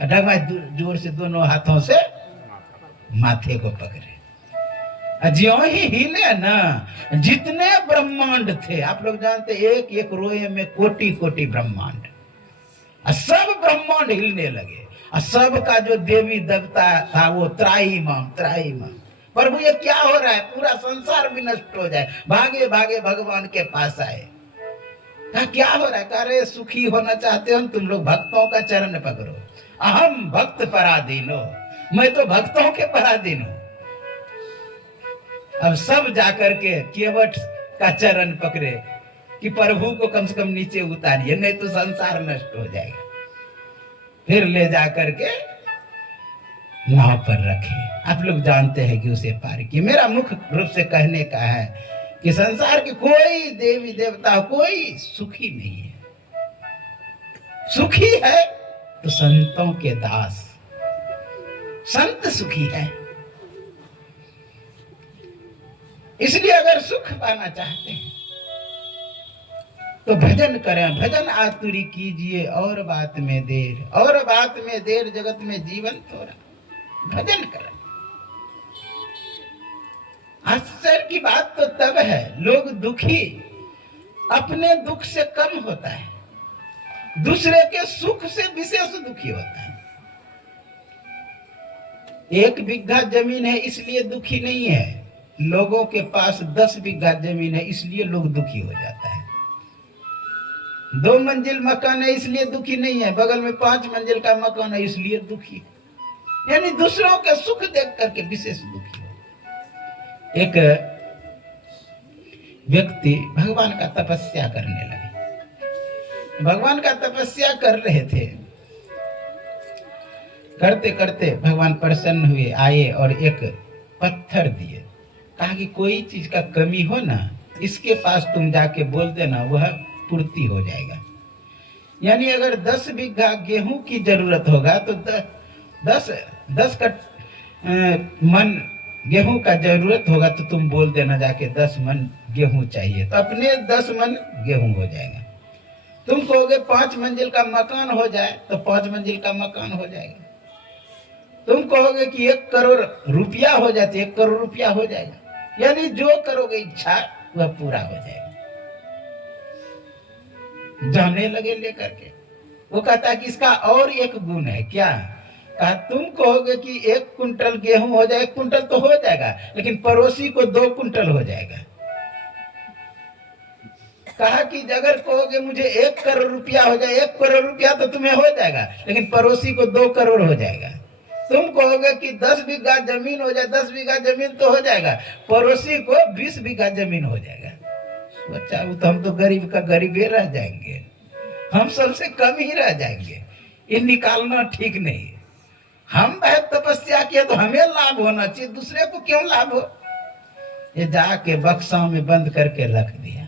डगमगाए जोर से दोनों हाथों से माथे को पकड़े, ज्यों ही हिले ना, जितने ब्रह्मांड थे, आप लोग जानते एक एक रोए में कोटि कोटि ब्रह्मांड, सब ब्रह्मांड हिलने लगे, सबका जो देवी देवता था वो त्राहिमाम त्राहिमाम, प्रभु ये क्या हो रहा है, पूरा संसार भी नष्ट हो जाए, भागे भागे भगवान के पास आए। कहा क्या हो रहा है, कह रहे सुखी होना चाहते हो तुम लोग भक्तों का चरण पकड़ो, अहम भक्त पराधीन हो, मैं तो भक्तों के पराधीन हूं। अब सब जाकर के केवट का चरण पकड़े कि प्रभु को कम से कम नीचे उतारिए, नहीं तो संसार नष्ट हो जाएगा। फिर ले जाकर के नाव पर रखे, आप लोग जानते हैं कि उसे पार किए। मेरा मुख्य रूप से कहने का है कि संसार के कोई देवी देवता कोई सुखी नहीं है, सुखी है तो संतों के दास, संत सुखी है। इसलिए अगर सुख पाना चाहते हैं तो भजन करें, भजन आतुरी कीजिए और बात में देर, और बात में देर जगत में जीवन थोड़ा, भजन करें। आश्चर्य की बात तो तब है लोग दुखी अपने दुख से कम होता है, दूसरे के सुख से विशेष दुखी होता है। 1 बीघा जमीन है इसलिए दुखी नहीं है, लोगों के पास 10 बीघा जमीन है इसलिए लोग दुखी हो जाता है। 2 मंजिल मकान है इसलिए दुखी नहीं है, बगल में 5 मंजिल का मकान है इसलिए दुखी है। यानी दूसरों के सुख देख करके विशेष दुखी हो। एक व्यक्ति भगवान का तपस्या करने लगे, भगवान का तपस्या कर रहे थे, करते करते भगवान प्रसन्न हुए, आए और एक पत्थर दिए, कहा कि कोई चीज का कमी हो ना इसके पास तुम जाके बोल देना, वह पूर्ति हो जाएगा। यानी अगर 10 बीघा गेहूं की जरूरत होगा तो 10 मन गेहूं का जरूरत होगा तो तुम बोल देना जाके 10 मन गेहूं चाहिए, तो अपने 10 मन गेहूं हो जाएगा। तुम कहोगे 5 मंजिल का मकान हो जाए तो 5 मंजिल का मकान हो जाएगा। तुम कहोगे कि 1 करोड़ रुपया हो जाए तो 1 करोड़ रुपया हो जाएगा। यानी जो करोगे इच्छा वह पूरा हो जाएगा। जाने लगे लेकर के, वो कहता है कि इसका और एक गुण है, क्या? कहा तुम कहोगे कि 1 कुंटल गेहूं हो जाए, 1 कुंटल तो हो जाएगा, लेकिन पड़ोसी को 2 कुंटल हो जाएगा। कहा कि अगर कहोगे मुझे 1 करोड़ रुपया हो जाए, 1 करोड़ रुपया तो तुम्हें हो जाएगा, लेकिन पड़ोसी को 2 करोड़ हो जाएगा। तुम कहोगे कि 10 बीघा जमीन हो जाए, 10 बीघा जमीन तो हो जाएगा, पड़ोसी को 20 बीघा जमीन हो जाएगा। सोचा तो हम तो गरीब का गरीब ही रह जाएंगे, हम सबसे कम ही रह जाएंगे, ये निकालना ठीक नहीं है। हम बहुत तपस्या किए तो हमें लाभ होना चाहिए, दूसरे को क्यों लाभ हो। ये जाके बक्सों में बंद करके रख दिया,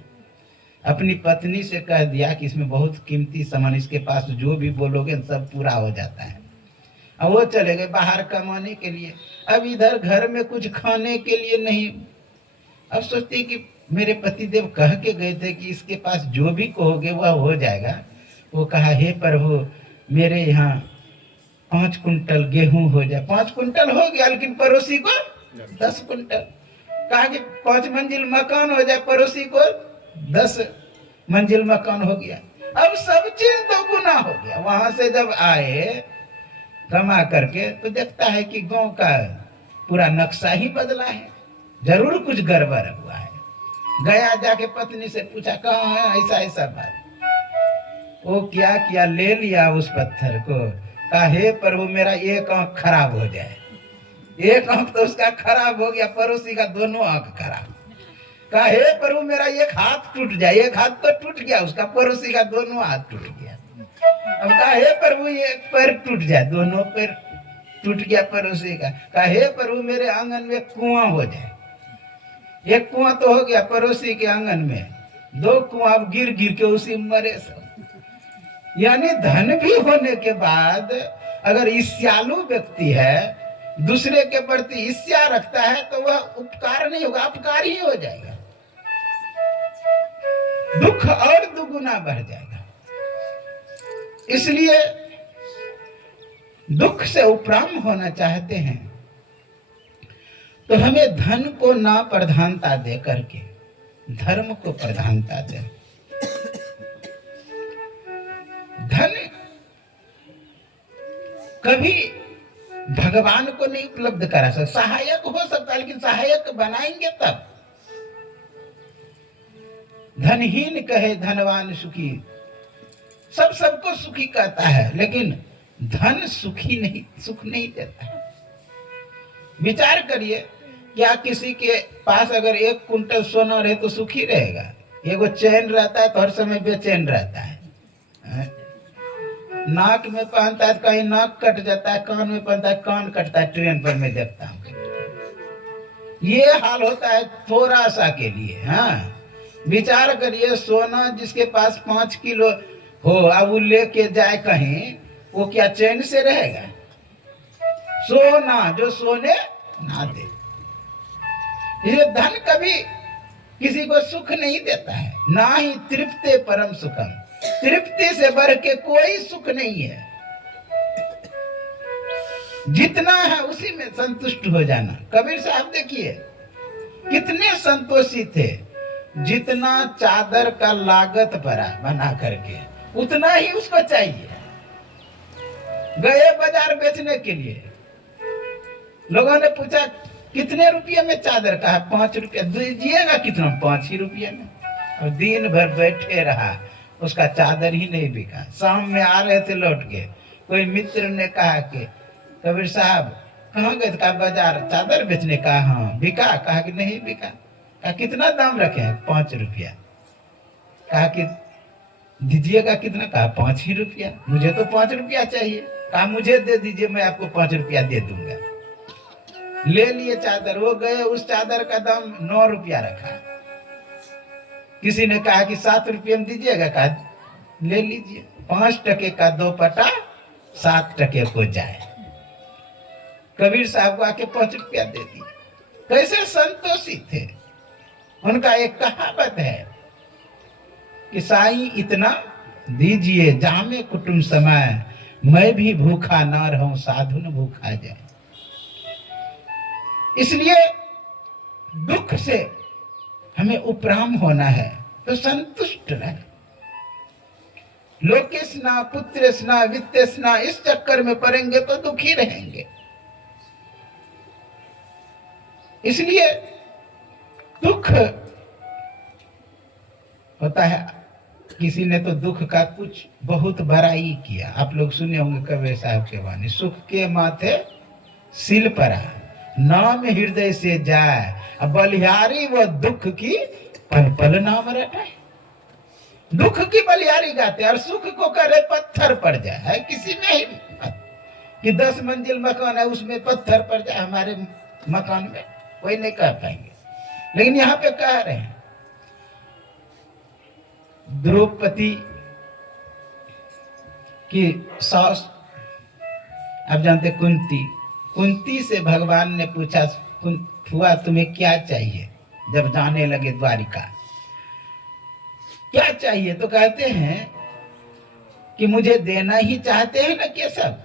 अपनी पत्नी से कह दिया कि इसमें बहुत कीमती सामान, इसके पास जो भी बोलोगे सब पूरा हो जाता है। अब वो चले गए बाहर कमाने के लिए, अब इधर घर में कुछ खाने के लिए नहीं। अब सोचते कि मेरे पतिदेव कह के गए थे कि इसके पास जो भी कहोगे वह हो जाएगा। वो कहा हे प्रभु मेरे यहाँ 5 कुंटल गेहूं हो जाए। 5 कुंटल हो गया, लेकिन पड़ोसी को 10 कुंटल। कहा कि 5 मंजिल मकान हो जाए, पड़ोसी को 10 मंजिल मकान हो गया। अब सब चीज 2 गुना हो गया। वहां से जब आए कमा करके तो देखता है कि गांव का पूरा नक्शा ही बदला है, जरूर कुछ गड़बड़ हुआ है। गया जाके पत्नी से पूछा कहाँ है, ऐसा ऐसा बात। वो क्या किया, ले लिया उस पत्थर को, कहा हे प्रभु मेरा एक आंख खराब हो जाए। एक आंख तो उसका खराब हो गया, पड़ोसी का दोनों आंख खराब। कहा हे प्रभु मेरा एक हाथ टूट जाए। एक हाथ तो टूट गया उसका, पड़ोसी का दोनों हाथ टूट गया। अब कहा हे प्रभु एक पैर टूट जाए, दोनों पैर टूट गया पड़ोसी का। कहा हे प्रभु मेरे आंगन में कुआं हो जाए। एक कुआं तो हो गया पड़ोसी के आंगन में, दो कुआं अब गिर गिर के उसी मरे सब। यानी धन भी होने के बाद अगर ईर्ष्यालु व्यक्ति है, दूसरे के प्रति ईर्ष्या रखता है, तो वह उपकार नहीं होगा, अपकार ही हो जाएगा। दुख और दुगुना बढ़ जाएगा। इसलिए दुख से उपराम होना चाहते हैं तो हमें धन को ना प्रधानता दे करके धर्म को प्रधानता दे। धन कभी भगवान को नहीं उपलब्ध करा सकता, सहायक हो सकता है, लेकिन सहायक बनाएंगे तब। धनहीन कहे धनवान सुखी, सब सबको सुखी कहता है, लेकिन धन सुखी नहीं, सुख नहीं देता है। विचार करिए, क्या किसी के पास अगर 1 कुंटल सोना रहे तो सुखी रहेगा? एगो चैन रहता है तो हर समय बेचैन रहता है। नाक में पहनता है तो कहीं नाक कट जाता है, कान में पहनता है कान कटता है, ट्रेन पर मैं देखता हूँ। ये हाल होता है थोड़ा सा के लिए। हाँ, विचार करिए, सोना जिसके पास 5 किलो हो, अब वो लेके जाए कहीं, वो क्या चैन से रहेगा? सोना जो सोने ना दे। ये धन कभी किसी को सुख नहीं देता है, ना ही तृप्ते परम सुखम। तृप्ति से बढ़ के कोई सुख नहीं है। जितना है उसी में संतुष्ट हो जाना। कबीर साहब देखिए कितने संतोषी थे, जितना चादर का लागत पड़ा बना करके उतना ही उसको चाहिए। गए बाजार बेचने के लिए, लोगों ने पूछा कितने रुपये में चादर का है? 5 रुपया। दीजिएगा कितना? 5 ही रुपये में। और दिन भर बैठे रहा, उसका चादर ही नहीं बिका। शाम में आ रहे थे लौट के, कोई मित्र ने कहा कि कबीर साहब कहाँ गए? कहा बाजार चादर बेचने। का हाँ, बिका? कहा कि नहीं बिका। कहा कितना दाम रखे हैं? 5 रुपया। कहा कि दीजिएगा कितना? कहा 5 ही रुपया। मुझे तो 5 रुपया चाहिए। कहा मुझे दे दीजिए, मैं आपको 5 रुपया दे दूंगा। ले लिए चादर। वो गए, उस चादर का दाम 9 रुपया रखा। किसी ने कहा कि 7 रुपये में दीजिएगा। कहा ले लीजिए। 5 टके का 2 पटा 7 टके को जाए। कबीर साहब को आके 5 रुपया दे दिए। कैसे संतोषी थे। उनका एक कहावत है कि साईं इतना दीजिए जामे कुटुंब समय, मैं भी भूखा ना रहूं साधु न भूखा जाए। इसलिए दुख से हमें उपराम होना है तो संतुष्ट रहे। लोकेस्ना पुत्रेस्ना वित्तेस्ना, इस चक्कर में पड़ेंगे तो दुखी रहेंगे। इसलिए दुख होता है। किसी ने तो दुख का कुछ बहुत बड़ाई किया। आप लोग सुने होंगे कबीर साहब के वाणी, सुख के माथे सिल परा, नाम हृदय से जाए, अब बलिहारी वो दुख की पल पल नाम रटाए। दुख की बलिहारी गाते और सुख को करे पत्थर पड़ जाए। किसी में ही कि 10 मंजिल मकान है, उसमें पत्थर पड़ जाए हमारे मकान में, कोई नहीं कह पाएंगे। लेकिन यहाँ पे कह रहे हैं द्रौपदी की सास, आप जानते कुंती से भगवान ने पूछा हुआ तुम्हें क्या चाहिए? जब जाने लगे द्वारिका, क्या चाहिए? तो कहते हैं कि मुझे देना ही चाहते हैं ना केशव,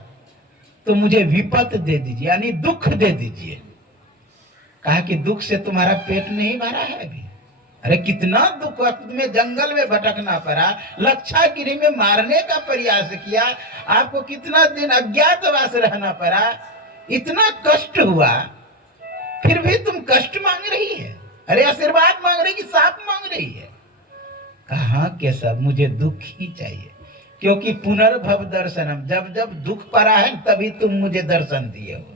तो मुझे विपत दे दीजिए, यानी दुख दे दीजिए। कहा कि दुख से तुम्हारा पेट नहीं भरा है अभी? अरे कितना दुख, तुम्हें जंगल में भटकना पड़ा, लक्षागिरी में मारने का प्रयास किया, आपको कितना दिन अज्ञातवास रहना पड़ा, इतना कष्ट हुआ, फिर भी तुम कष्ट मांग रही है? अरे आशीर्वाद मांग रही कि साप मांग रही है? कहा केशव मुझे दुख ही चाहिए। क्योंकि पुनर्भव दर्शनम, जब जब दुख पड़ा है तभी तुम मुझे दर्शन दिए हो।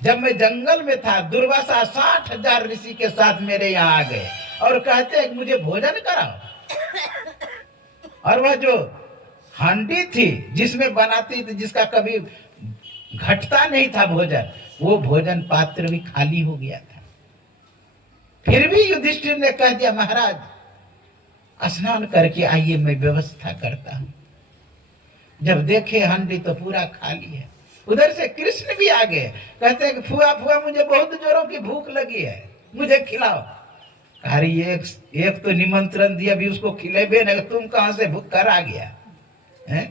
जब मैं जंगल में था, दुर्वासा 60,000 ऋषि के साथ मेरे यहाँ आ गए और कहते हैं मुझे भोजन कराओ। और वह जो हांडी थी जिसमें बनाती थी, जिसका कभी घटता नहीं था भोजन, वो भोजन पात्र भी खाली हो गया था। फिर भी युधिष्ठिर ने कह दिया महाराज स्नान करके आइए, मैं व्यवस्था करता हूं। जब देखे हांडी तो पूरा खाली है। उधर से कृष्ण भी आ गए, कहते हैं कि फुआ फुआ मुझे बहुत जोरों की भूख लगी है, मुझे खिलाओ। अरे एक तो निमंत्रण दिया, भी उसको खिलेबे नहीं, तुम कहां से भूख कर आ गया है?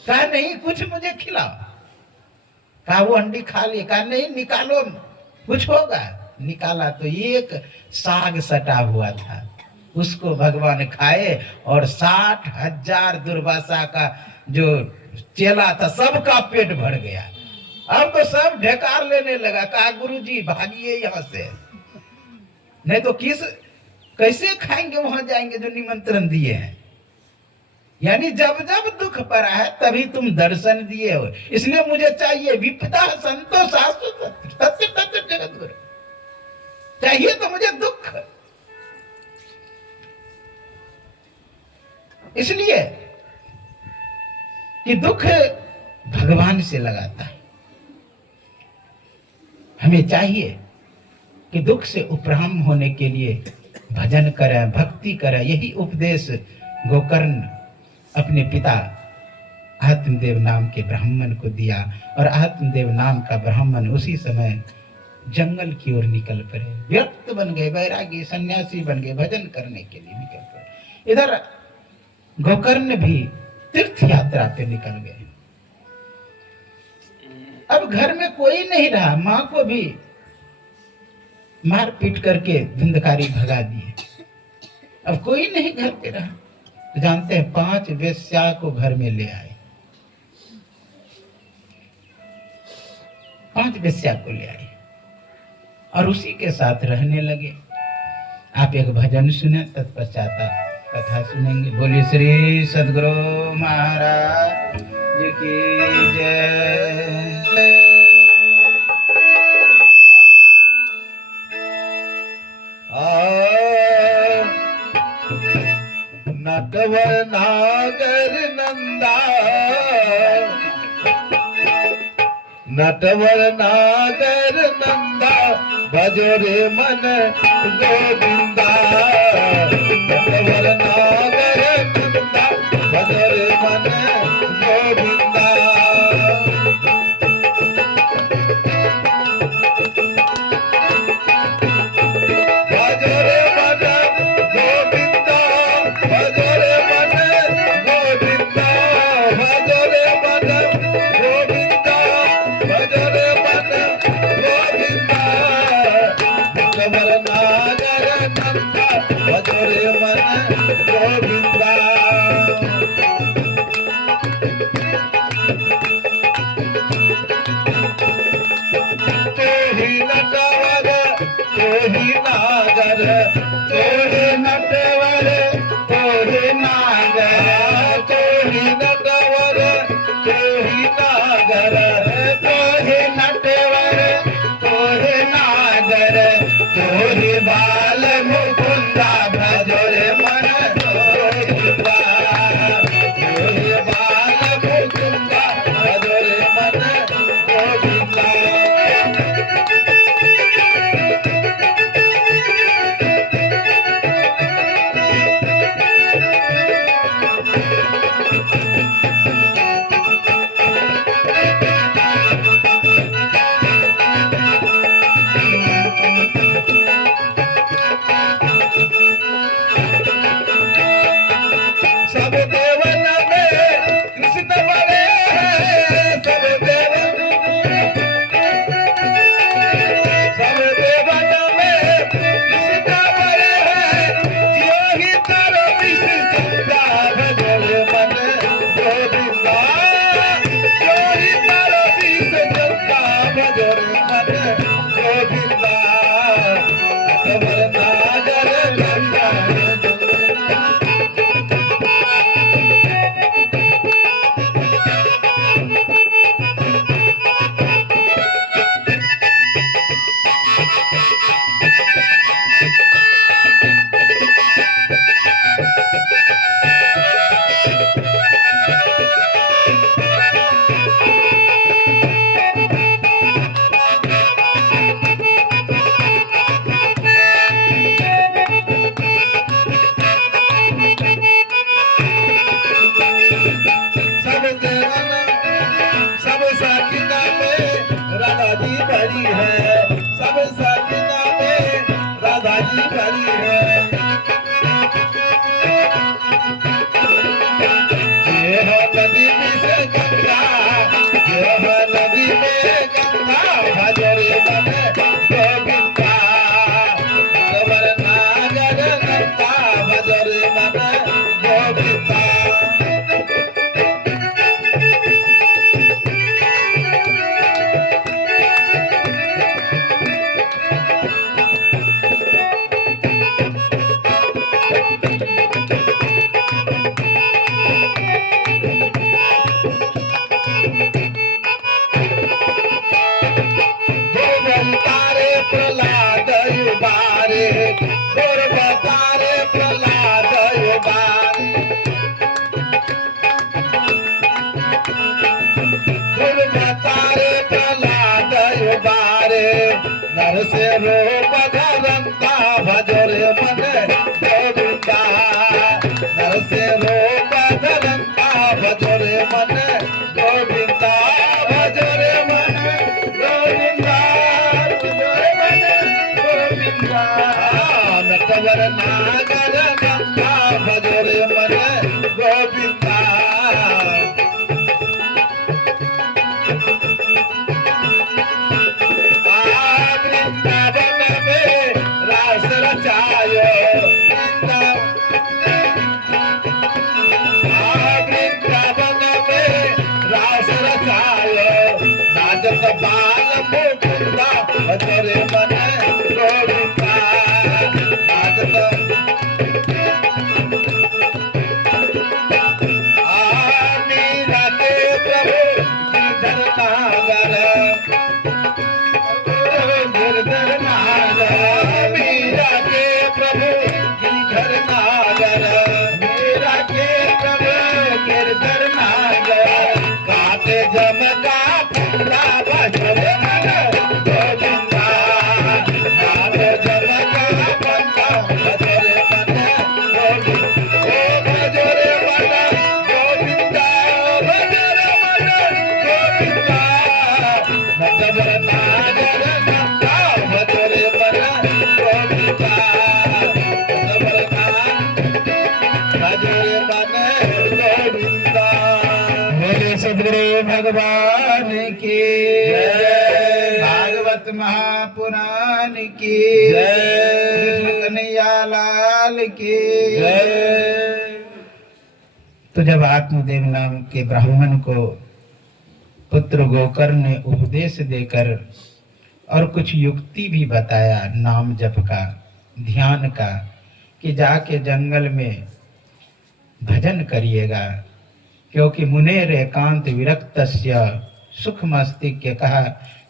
कहा नहीं कुछ मुझे खिलाओ। कहा वो हंडी खा ली। कहा नहीं निकालो कुछ होगा। निकाला तो एक साग सटा हुआ था, उसको भगवान खाए और 60,000 दुर्वासा का जो चेला था सबका पेट भर गया। अब तो सब ढेकार लेने लगा। कहा गुरुजी भागिए यहाँ से, नहीं तो कैसे खाएंगे, वहां जाएंगे जो निमंत्रण दिए हैं। यानी जब जब दुख पड़ा है तभी तुम दर्शन दिए हो, इसलिए मुझे चाहिए विपदा संतोष सत्य सत्य जगत गुरु, चाहिए तो मुझे दुख। इसलिए कि दुख भगवान से लगाता है। हमें चाहिए कि दुख से उपराम होने के लिए भजन करें, भक्ति करें। यही उपदेश गोकर्ण अपने पिता आत्मदेव नाम के ब्राह्मण को दिया और आत्मदेव नाम का ब्राह्मण उसी समय जंगल की ओर निकल पड़े। व्यक्त बन गए, वैरागी सन्यासी बन गए, भजन करने के लिए निकल पड़े। इधर गोकर्ण भी तीर्थ यात्रा पे निकल गए। अब घर में कोई नहीं रहा, मां को भी मार पीट करके धुंधकारी भगा दिए। अब कोई नहीं घर पे रहा, तो जानते हैं 5 वेश्या को घर में ले आए। 5 वेश्या को ले आए और उसी के साथ रहने लगे। आप एक भजन सुने, तत्पश्चात कथा सुनेंगे। बोलिए श्री सद्गुरु महाराज जी की जय। नटवर नागर नंदा, नटवर नागर नंदा, भजो रे मन गोविंदा। नटवर नागर नंदा, भजो रे मन गोविंदा। भजो रे मन गोविंदा, भजो रे मन गोविंदा, भजो रे मन गोविंदा, भजो रे मन गोविंदा। नटवर नागर नंदा, भजो रे मन गोविंदा। तोहि नटवर तोहि नागर, तोहि नटवर तोहि नागर, तोहि नटवर तोहि नागर, तोहि नटवर तोहि नागर, तोहि बाल मुकुंदा, भजो रे मन गोविंदा। तोहि बाल मुकुंदा, भजो रे मन गोविंदा। बड़ी है, सब सपना में राधा जी बड़ी है। ये है नदी में से गंगा, ये है नदी में गंगा, भजरे बने गोविंदा, भजर नागर नंदा, भजरे बने गोविंदा। गोरबतारे प्रहलाद युबारे, गोरबतारे प्रहलाद युबारे, गोरबतारे प्रहलाद युबारे, नर से रूप धरंता भजरे मन गोविंदा, नर से रूप धरंता भजरे मन गोविंदा, भजरे मन गोविंदा, भजरे मन गोविंदा। नटवर नागर नंदा भजरे मन गोविंदा। वृंदावन में रास रचायो, वृंदावन में रास रचायो, नाचत बाल मुकुंदा भजरे मन गोविंदा, नाचत मीरा के प्रभु गिरधर नागर, गिरधर नागर, मीरा के प्रभु गिरधर नागर, मीरा के प्रभु गिरधर नागर, काटे जमका फूला भजरे मन गोविंदा, काटे जमका फूला भजरे मन गोविंदा, ओ भजरे मन गोविंदा, भजरे मन गोविंदा, नटवर नागर नंदा भजरे मन गोविंदा, नटवर नागर भजरे मन गोविंदा। बोले सदगुरु भगवान की जय। भागवत महापुराण की जय। कृष्ण कन्हैया लाल की जय। तो जब आत्मदेव नाम के ब्राह्मण को पुत्र गोकर्ण ने उपदेश देकर और कुछ युक्ति भी बताया नाम जप का, ध्यान का, कि जाके जंगल में भजन करिएगा, क्योंकि मुनेर एकांत विरक्तस्य सुख मस्तिष्क, कहा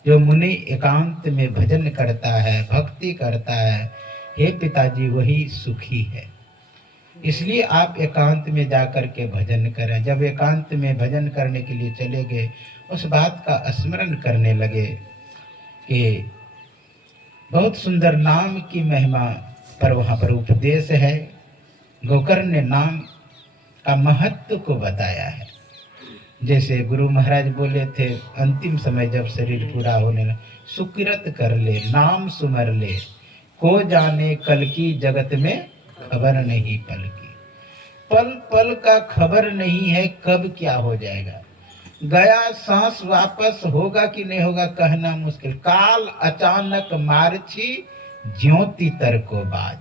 जो मुनि एकांत में भजन करता है, भक्ति करता है, हे पिताजी वही सुखी है। इसलिए आप एकांत में जाकर के भजन करें। जब एकांत में भजन करने के लिए चले गए, उस बात का स्मरण करने लगे कि बहुत सुंदर नाम की महिमा पर वहाँ पर उपदेश है। गोकर्ण ने नाम का महत्व को बताया है। जैसे गुरु महाराज बोले थे, अंतिम समय जब शरीर पूरा होने लगा, सुकृत कर ले, नाम सुमर ले, को जाने कल की जगत में खबर नहीं पल की। पल पल का खबर नहीं है कब क्या हो जाएगा, गया सांस वापस होगा कि नहीं होगा कहना मुश्किल। काल अचानक मारछी ज्योति तर को बाज।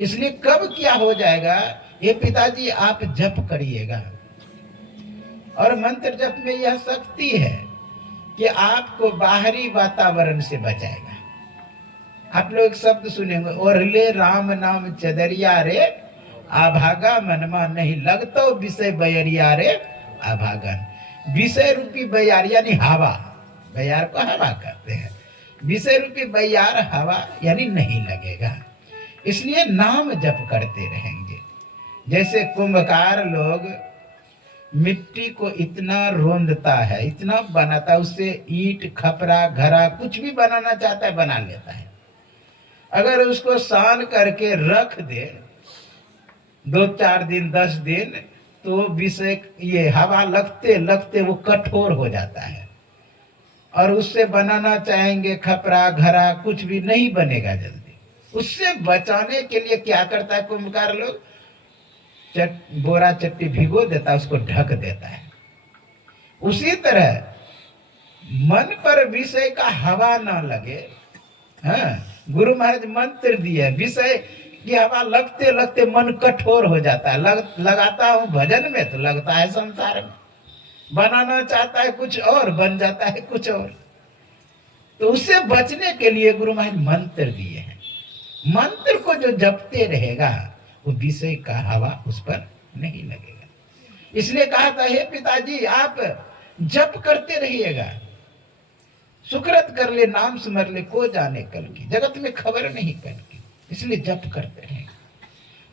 इसलिए कब क्या हो जाएगा, ये पिताजी आप जप करिएगा। और मंत्र जप में यह शक्ति है कि आपको बाहरी वातावरण से बचाएगा। आप लोग शब्द सुनेंगे, ओरले राम नाम चदरिया रे, आभागा मनमा नहीं लगतो विषय बैरिया रे आभागन। विषय रूपी बैयार यानी हवा, बैयार को हवा कहते हैं, विषय रूपी बैयार हवा यानी नहीं लगेगा। इसलिए नाम जप करते रहेंगे। जैसे कुंभकार लोग मिट्टी को इतना रोंदता है, इतना बनाता है, उससे ईंट खपरा घड़ा कुछ भी बनाना चाहता है बना लेता है। अगर उसको सान करके रख दे 2-4 दिन 10 दिन, तो विषय ये हवा लगते लगते वो कठोर हो जाता है और उससे बनाना चाहेंगे खपरा घरा, कुछ भी नहीं बनेगा जल्दी। उससे बचाने के लिए क्या करता है कुंभकार लोग, बोरा चट्टी भिगो देता है, उसको ढक देता है। उसी तरह मन पर विषय का हवा ना लगे। हाँ, गुरु महाराज मंत्र दिए, विषय की हवा लगते लगते मन कठोर हो जाता है। लगाता हूं भजन में तो लगता है संसार में, बनाना चाहता है कुछ और, बन जाता है कुछ और। तो उससे बचने के लिए गुरु महाराज मंत्र दिए हैं। मंत्र को जो जपते रहेगा वो विषय का हवा उस पर नहीं लगेगा। इसलिए कहा था, हे पिताजी आप जप करते रहिएगा, सुकृत कर ले नाम स्मर ले को जाने कल की, जगत में खबर नहीं कल की, इसलिए जप करते रहेगा।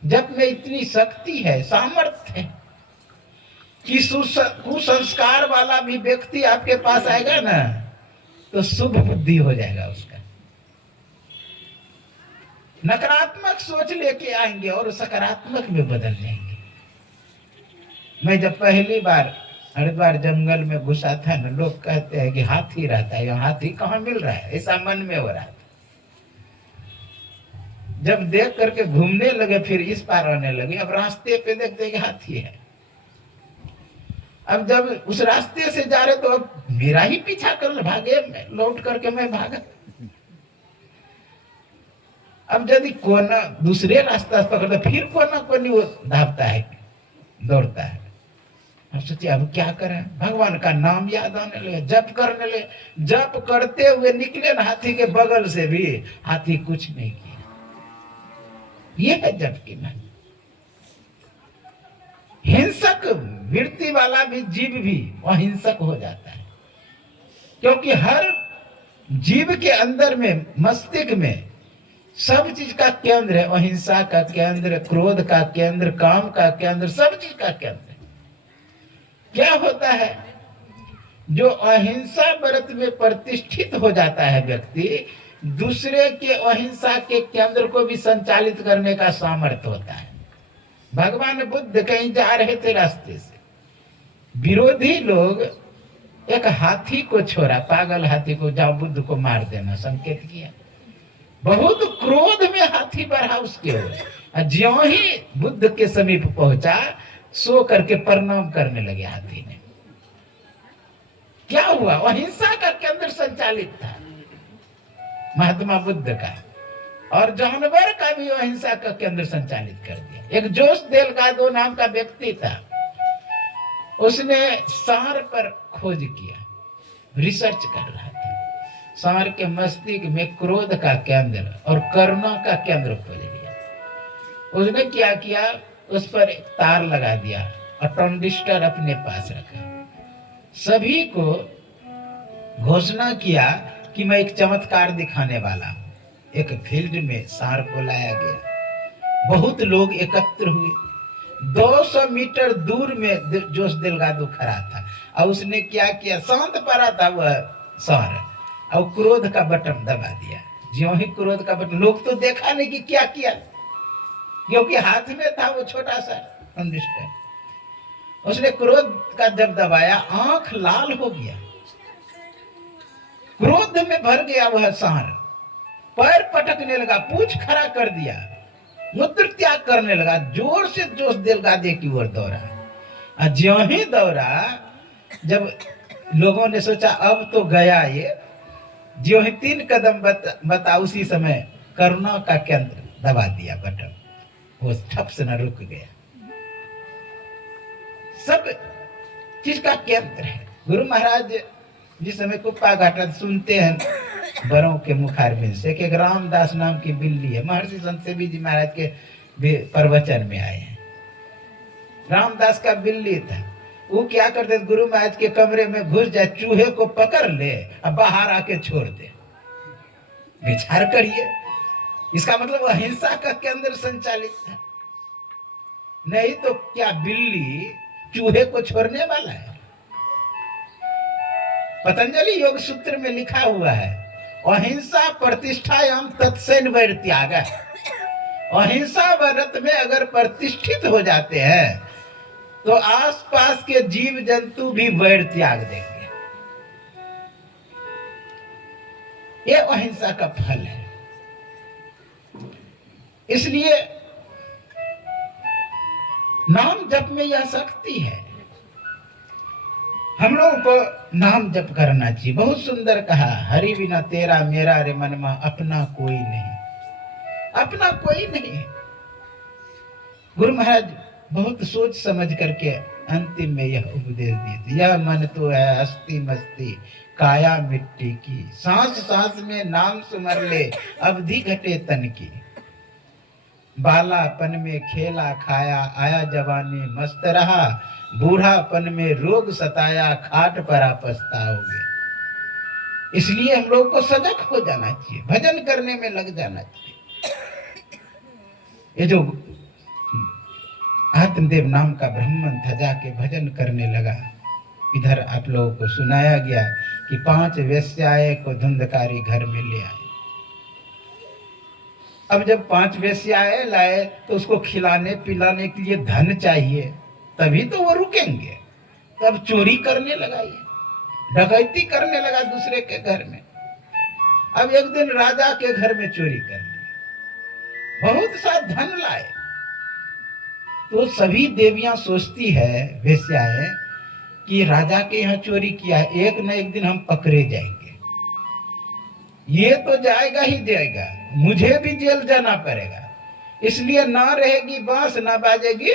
जप में इतनी शक्ति है, सामर्थ्य है कि कुसंस्कार वाला भी व्यक्ति आपके पास आएगा ना तो शुभ बुद्धि हो जाएगा उसका। नकारात्मक सोच लेके आएंगे और सकारात्मक में बदल जाएंगे। मैं जब पहली बार हरिद्वार जंगल में घुसा था ना, लोग कहते हैं कि हाथी रहता है, यहाँ हाथी कहाँ मिल रहा है, ऐसा मन में हो रहा था। जब देख करके घूमने लगे, फिर इस पार आने लगे, अब रास्ते पे देखते कि हाथी है। अब जब उस रास्ते से जा रहे तो अब मेरा ही पीछा कर भागे, लौट करके मैं भागा। अब यदि कोना दूसरे रास्ता पकड़ता, फिर कोना कोनी वो धापता है, दौड़ता है। अब सोचिए अब क्या करें, भगवान का नाम याद आने लगे, जप करने लगे। जप करते हुए निकले ना हाथी के बगल से भी, हाथी कुछ नहीं किया। ये है जप की महिमा। हिंसक वृत्ति वाला भी जीव भी अहिंसक हो जाता है, क्योंकि हर जीव के अंदर में, मस्तिष्क में सब चीज का केंद्र है। अहिंसा का केंद्र, क्रोध का केंद्र, काम का केंद्र, सब चीज का केंद्र। क्या होता है, जो अहिंसा व्रत में प्रतिष्ठित हो जाता है व्यक्ति, दूसरे के अहिंसा के केंद्र को भी संचालित करने का सामर्थ्य होता है। भगवान बुद्ध कहीं जा रहे थे, रास्ते से विरोधी लोग एक हाथी को छोड़ा, पागल हाथी को, जाओ बुद्ध को मार देना संकेत किया। बहुत क्रोध में हाथी बढ़ा उसके ओर, ज्यों ही बुद्ध के समीप पहुंचा, सो करके प्रणाम करने लगे हाथी ने। क्या हुआ, अहिंसा का केंद्र संचालित था महात्मा बुद्ध का, और जानवर का भी अहिंसा का केंद्र संचालित कर दिया। एक जोश देलगादो नाम का व्यक्ति था, उसने सांड पर खोज किया, रिसर्च कर रहा था। सांड के मस्तिष्क में क्रोध का केंद्र और करुणा का केंद्र खोज लिया। उसने क्या किया, उस पर एक तार लगा दिया और ट्रांजिस्टर अपने पास रखा। सभी को घोषणा किया कि मैं एक चमत्कार दिखाने वाला हूं। एक फील्ड में सांड को लाया गया, बहुत लोग एकत्र हुए। 200 मीटर दूर में जोश देलगादो खड़ा था, और उसने क्या किया, शांत पड़ा था वह सांड, और क्रोध का बटन दबा दिया। ज्यों ही क्रोध का बटन, लोग तो देखा नहीं कि क्या किया, क्योंकि हाथ में था वो छोटा सा ट्रांजिस्टर। उसने क्रोध का जब दबाया, आंख लाल हो गया, क्रोध में भर गया वह सांड, पैर पटकने लगा, पूंछ खड़ा कर दिया, मूत्र त्याग करने लगा, जोर से जोश देलगादो की ओर दौड़ा। ज्यों ही दौड़ा, जब लोगों ने सोचा अब तो गया ये, ज्यों ही 3 कदम बता उसी समय करुणा का केंद्र दबा दिया बटन, वो ठप से न रुक गया। सब चीज का केंद्र है। गुरु महाराज जिस समय कुप्पा घाटा सुनते हैं बरों के मुखारबिंद से, एक रामदास नाम की बिल्ली है, महर्षि संत सेवी जी महाराज के भी प्रवचन में आए हैं। रामदास का बिल्ली था, वो क्या करते, गुरु महाराज के कमरे में घुस जाए, चूहे को पकड़ ले और बाहर आके छोड़ दे। विचार करिए, इसका मतलब अहिंसा का केंद्र संचालित था। नहीं तो क्या बिल्ली चूहे को छोड़ने वाला है? पतंजलि योग सूत्र में लिखा हुआ है, अहिंसा प्रतिष्ठायाम तत्सेन वैर त्याग। अहिंसा व्रत में अगर प्रतिष्ठित हो जाते हैं तो आसपास के जीव जंतु भी वैर त्याग देंगे। ये अहिंसा का फल है। इसलिए नाम जप में यह शक्ति है। हम लोगों को नाम जप करना चाहिए। बहुत सुंदर कहा, हरि बिना तेरा मेरा रे मनमा अपना कोई नहीं, अपना कोई नहीं। गुरु महाराज बहुत सोच समझ करके अंतिम में यह उपदेश दिए थे, यह मन तो है हस्ती मस्ती काया मिट्टी की, सांस सांस में नाम सुमर ले अवधि घटे तन की। बालापन में खेला खाया आया जवानी मस्त रहा, बूढ़ापन में रोग सताया खाट पर आ पछताओगे। इसलिए हम लोग को सजग हो जाना चाहिए, भजन करने में लग जाना चाहिए। ये जो आत्मदेव नाम का ब्राह्मण था, जाके भजन करने लगा। इधर आप लोगों को सुनाया गया कि 5 वेश्याएं को धुंधकारी घर में ले आए। अब जब 5 वेश्याएं लाए तो उसको खिलाने पिलाने के लिए धन चाहिए, तभी तो वो रुकेंगे। तब चोरी करने लगा, ये डकैती करने लगा दूसरे के घर में। अब एक दिन राजा के घर में चोरी कर ली, बहुत सा धन लाए। तो सभी देवियां सोचती है वेश्याएं कि राजा के यहाँ चोरी किया है, एक न एक दिन हम पकड़े जाएंगे। ये तो जाएगा ही जाएगा, मुझे भी जेल जाना पड़ेगा। इसलिए ना रहेगी बांस ना बाजेगी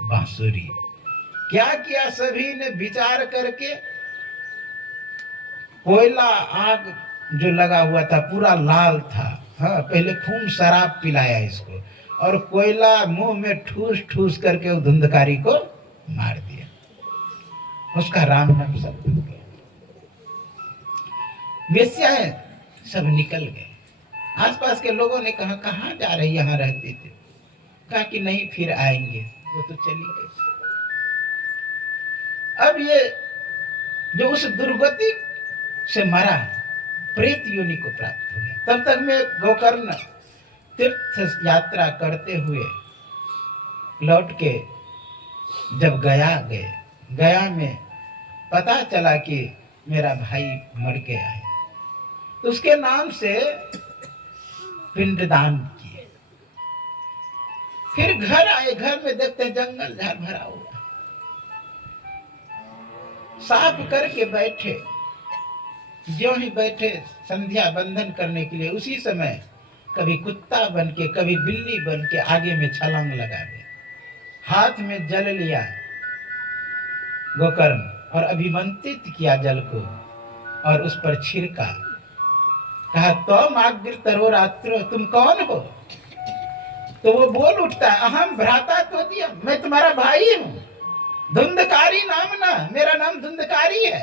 बांसुरी। क्या किया सभी ने विचार करके, कोयला आग जो लगा हुआ था पूरा लाल था, हाँ, पहले खून शराब पिलाया इसको और कोयला मुंह में ठूस ठूस करके उस धुंधकारी को मार दिया। उसका राम नाम सब डूब गया। वेश्याएं सब निकल गए। आसपास के लोगों ने कहा कहाँ जा रही, यहाँ रहते थे। कहा कि नहीं फिर आएंगे, वो तो चली गई। अब ये जो उस दुर्गति से मरा प्रेत योनि को प्राप्त हो गया। तब तक में गोकर्ण तीर्थ यात्रा करते हुए लौट के जब गया में पता चला कि मेरा भाई मर गया है, तो उसके नाम से पिंडदान किए। फिर घर आए, घर में देखते जंगल झाड़ भरा हुआ, साफ करके बैठे। ज्यों ही बैठे संध्या बंधन करने के लिए, उसी समय कभी कुत्ता बन के कभी बिल्ली बन के आगे में छलांग लगा दे। हाथ में जल लिया गोकर्ण और अभिमंत्रित किया जल को और उस पर छिड़का। कहा तो माग्र तरो रात्रो, तुम कौन हो? तो वो बोल उठता है, अहम भ्राता तो दिया, मैं तुम्हारा भाई हूं। धुंधकारी नाम ना, मेरा नाम धुंधकारी है।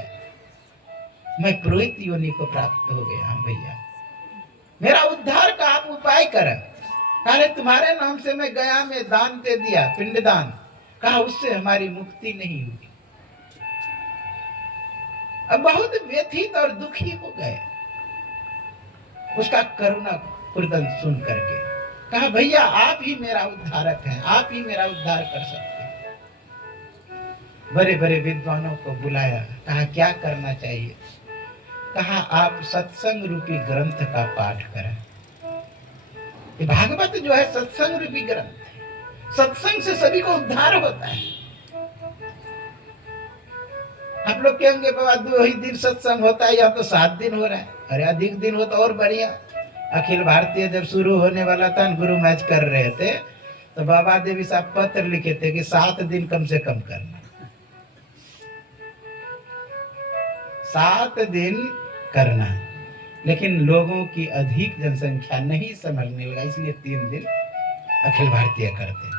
मैं पुरोहित योनि को प्राप्त हो गया हूं भैया, मेरा उद्धार का आप उपाय करें। कहा तुम्हारे नाम से मैं गया में दान दे दिया, पिंडदान। कहा उससे हमारी मुक्ति नहीं हुई। अब बहुत व्यथित और दुखी हो गए उसका करुणा कुर्दन सुन करके। कहा भैया आप ही मेरा उद्धारक हैं, आप ही मेरा उद्धार कर सकते हैं। बड़े बड़े विद्वानों को बुलाया, कहा क्या करना चाहिए? कहा आप सत्संग रूपी ग्रंथ का पाठ करें। ये भागवत जो है सत्संग रूपी ग्रंथ है, सत्संग से सभी को उद्धार होता है। आप लोग कहेंगे बाबा 2 ही दिन सत्संग होता है, या तो 7 दिन हो रहा है। अरे अधिक दिन हो तो और बढ़िया। अखिल भारतीय जब शुरू होने वाला था, गुरु मैच कर रहे थे, तो बाबा देवी साहब पत्र लिखे थे कि 7 दिन कम से कम करना, 7 दिन करना। लेकिन लोगों की अधिक जनसंख्या नहीं समझने लगा, इसलिए 3 दिन अखिल भारतीय करते।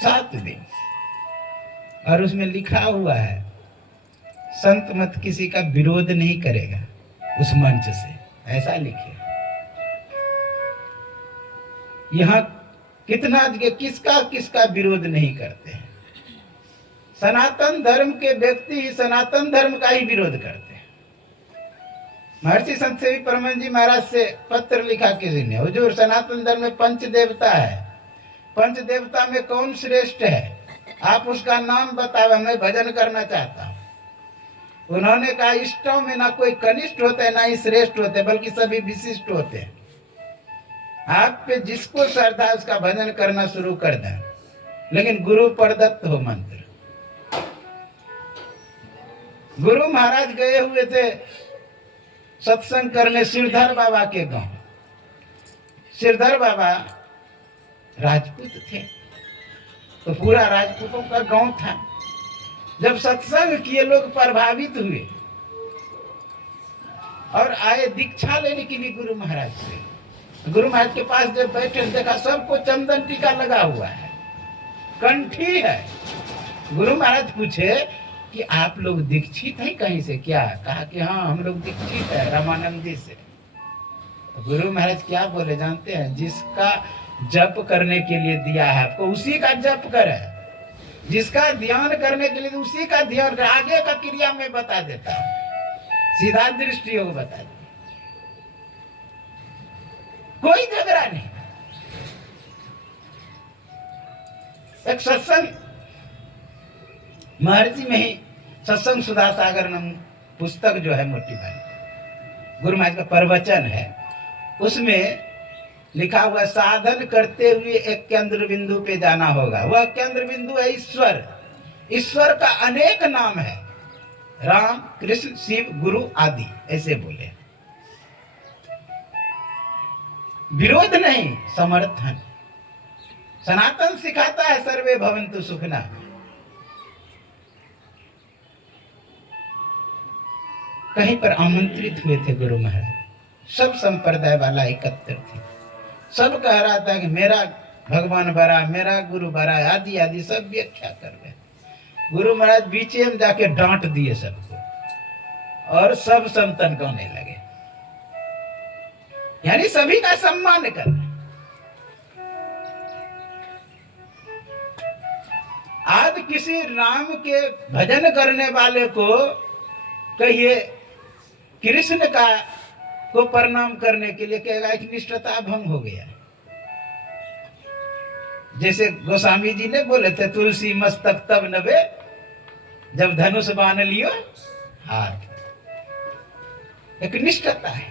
7 दिन। और उसमें लिखा हुआ है संत मत किसी का विरोध नहीं करेगा उस मंच से, ऐसा लिखे। यहां कितना किसका किसका विरोध नहीं करते हैं। सनातन धर्म के व्यक्ति ही सनातन धर्म का ही विरोध करते हैं। महर्षि संत सेवी परमहंस जी महाराज से पत्र लिखा किसी ने, हुजूर सनातन धर्म में 5 देवता है, 5 देवता में कौन श्रेष्ठ है? आप उसका नाम बताओ, मैं भजन करना चाहता हूं। उन्होंने कहा इष्टों में ना कोई कनिष्ठ होते हैं ना ही श्रेष्ठ होते, बल्कि सभी विशिष्ट होते हैं। आप पे जिसको श्रद्धा है उसका भजन करना शुरू कर दें, लेकिन गुरु प्रदत्त हो मंत्र। गुरु महाराज गए हुए थे सत्संग करने सिरधर बाबा के गांव। सिरधर बाबा राजपूत थे, तो पूरा राजपूतों का गांव था। जब सत्संग किए लोग प्रभावित हुए और आए दीक्षा लेने के लिए गुरु महाराज से। गुरु महाराज के पास जब बैठे देखा सबको चंदन टीका लगा हुआ है, कंठी है। गुरु महाराज पूछे कि आप लोग दीक्षित हैं कहीं से क्या? कहा कि हाँ हम लोग दीक्षित है रामानंद जी से। गुरु महाराज क्या बोले जानते हैं? जिसका जप करने के लिए दिया है आपको उसी का जप करे, जिसका ध्यान करने के लिए उसी का ध्यान करे। आगे का क्रिया में बता देता हूं, सीधा दृष्टि योग बता दे, कोई झगड़ा नहीं। एक सत्संग महर्षि में ही सत्संग सुधा सागर नाम पुस्तक जो है मोटी भाई गुरु महाराज का प्रवचन है, उसमें लिखा हुआ साधन करते हुए एक केंद्र बिंदु पे जाना होगा। वह केंद्र बिंदु है ईश्वर। ईश्वर का अनेक नाम है, राम कृष्ण शिव गुरु आदि, ऐसे बोले। विरोध नहीं, समर्थन। सनातन सिखाता है सर्वे भवन्तु सुखिनः। कहीं पर आमंत्रित हुए थे गुरु महाराज, सब संप्रदाय वाला एकत्र थे। सब कह रहा था कि मेरा भगवान बड़ा, मेरा गुरु बड़ा, आदि आदि सब व्याख्या कर रहे। गुरु महाराज बीचे में जाके डांट दिए सबको और सब संतन कहने लगे, यानी सभी का सम्मान कर रहे। आज किसी राम के भजन करने वाले को कहिए कृष्ण का को प्रणाम करने के लिए कहेगा कि निष्ठता भंग हो गया। जैसे गोस्वामी जी ने बोले थे तुलसी मस्तक तब नबे जब धनुष बांध लियो हाथ। एक निष्ठता है,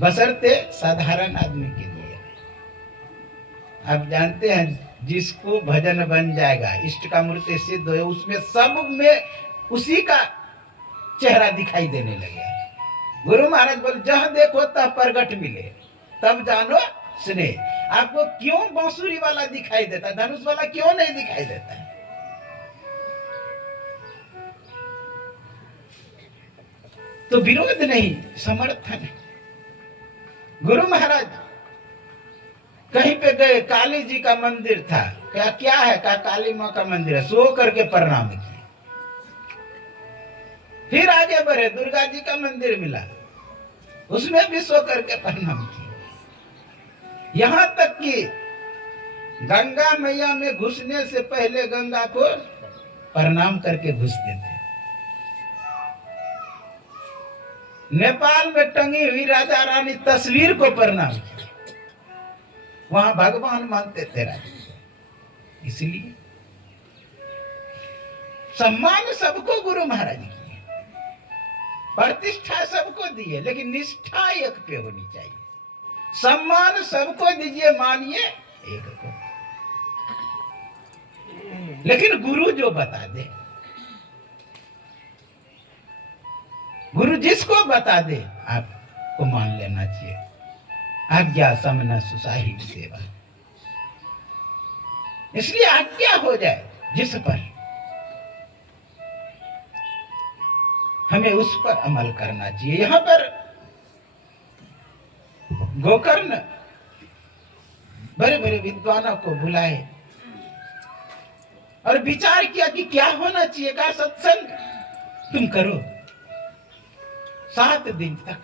बशर्ते साधारण आदमी के लिए। आप जानते हैं जिसको भजन बन जाएगा, इष्ट का मूर्ति सिद्ध हो, उसमें सब में उसी का चेहरा दिखाई देने लगे। गुरु महाराज बोले जहां देखो तब प्रगट मिले, तब जानो स्नेह। आपको क्यों बांसुरी वाला दिखाई देता है, धनुष वाला क्यों नहीं दिखाई देता है? तो विरोध नहीं, समर्थन है। गुरु महाराज कहीं पे गए, काली जी का मंदिर था। क्या क्या है? कहा काली माँ का मंदिर है। सो करके प्रणाम किया। फिर आगे बढ़े, दुर्गा जी का मंदिर मिला, उसमें भी सो करके प्रणाम किया। यहां तक कि गंगा मैया में घुसने से पहले गंगा को प्रणाम करके घुसते थे। नेपाल में टंगी हुई राजा रानी तस्वीर को प्रणाम किया, वहां भगवान मानते थे राजा। इसलिए सम्मान सबको गुरु महाराज की, प्रतिष्ठा सबको दिए, लेकिन निष्ठा एक पे होनी चाहिए। सम्मान सबको दीजिए, मानिए एक को, लेकिन गुरु जो बता दे, गुरु जिसको बता दे आपको मान लेना चाहिए। आज्ञा समन सुसाहिब सेवा, इसलिए आज्ञा हो जाए जिस पर, हमें उस पर अमल करना चाहिए। यहां पर गोकर्ण बड़े बड़े विद्वानों को बुलाए और विचार किया कि क्या होना चाहिए। कहा सत्संग तुम करो 7 दिन तक।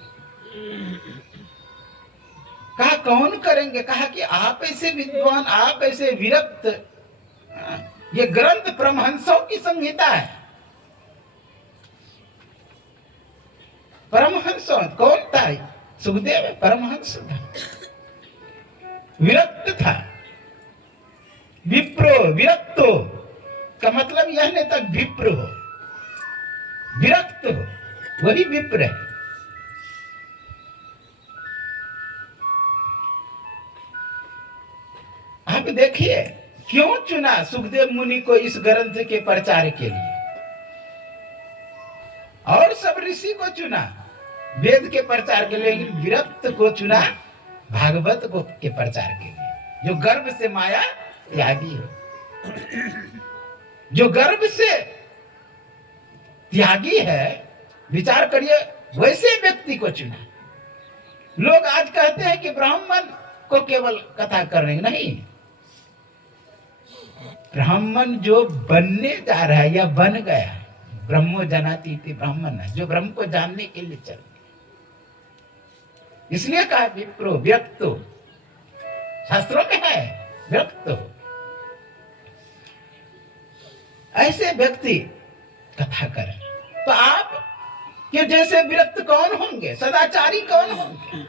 कहा कौन करेंगे? कहा कि आप ऐसे विद्वान, आप ऐसे विरक्त, ये ग्रंथ परमहंसों की संहिता है। परमहंस कौन था? सुखदेव परमहंस था, विरक्त था। विप्रो विरक्तो का मतलब यह नहीं था विप्र हो। विरक्त हो, वही विप्र है। आप देखिए क्यों चुना सुखदेव मुनि को इस ग्रंथ के प्रचार के लिए, और सब ऋषि को चुना वेद के प्रचार के लिए, लेकिन विरक्त को चुना भागवत को के प्रचार के लिए, जो गर्भ से माया त्यागी हो, जो गर्भ से त्यागी है। विचार करिए, वैसे व्यक्ति को चुना। लोग आज कहते हैं कि ब्राह्मण को केवल कथा करने, नहीं, ब्राह्मण जो बनने जा रहा है या बन गया, ब्रह्मो जनाति इति ब्राह्मण है, जो ब्रह्म को जानने के लिए चल, इसलिए कहा विप्रो व्यक्तो, शास्त्रों में है व्यक्तो। ऐसे व्यक्ति कथा करें तो आप के जैसे विरक्त कौन होंगे, सदाचारी कौन होंगे,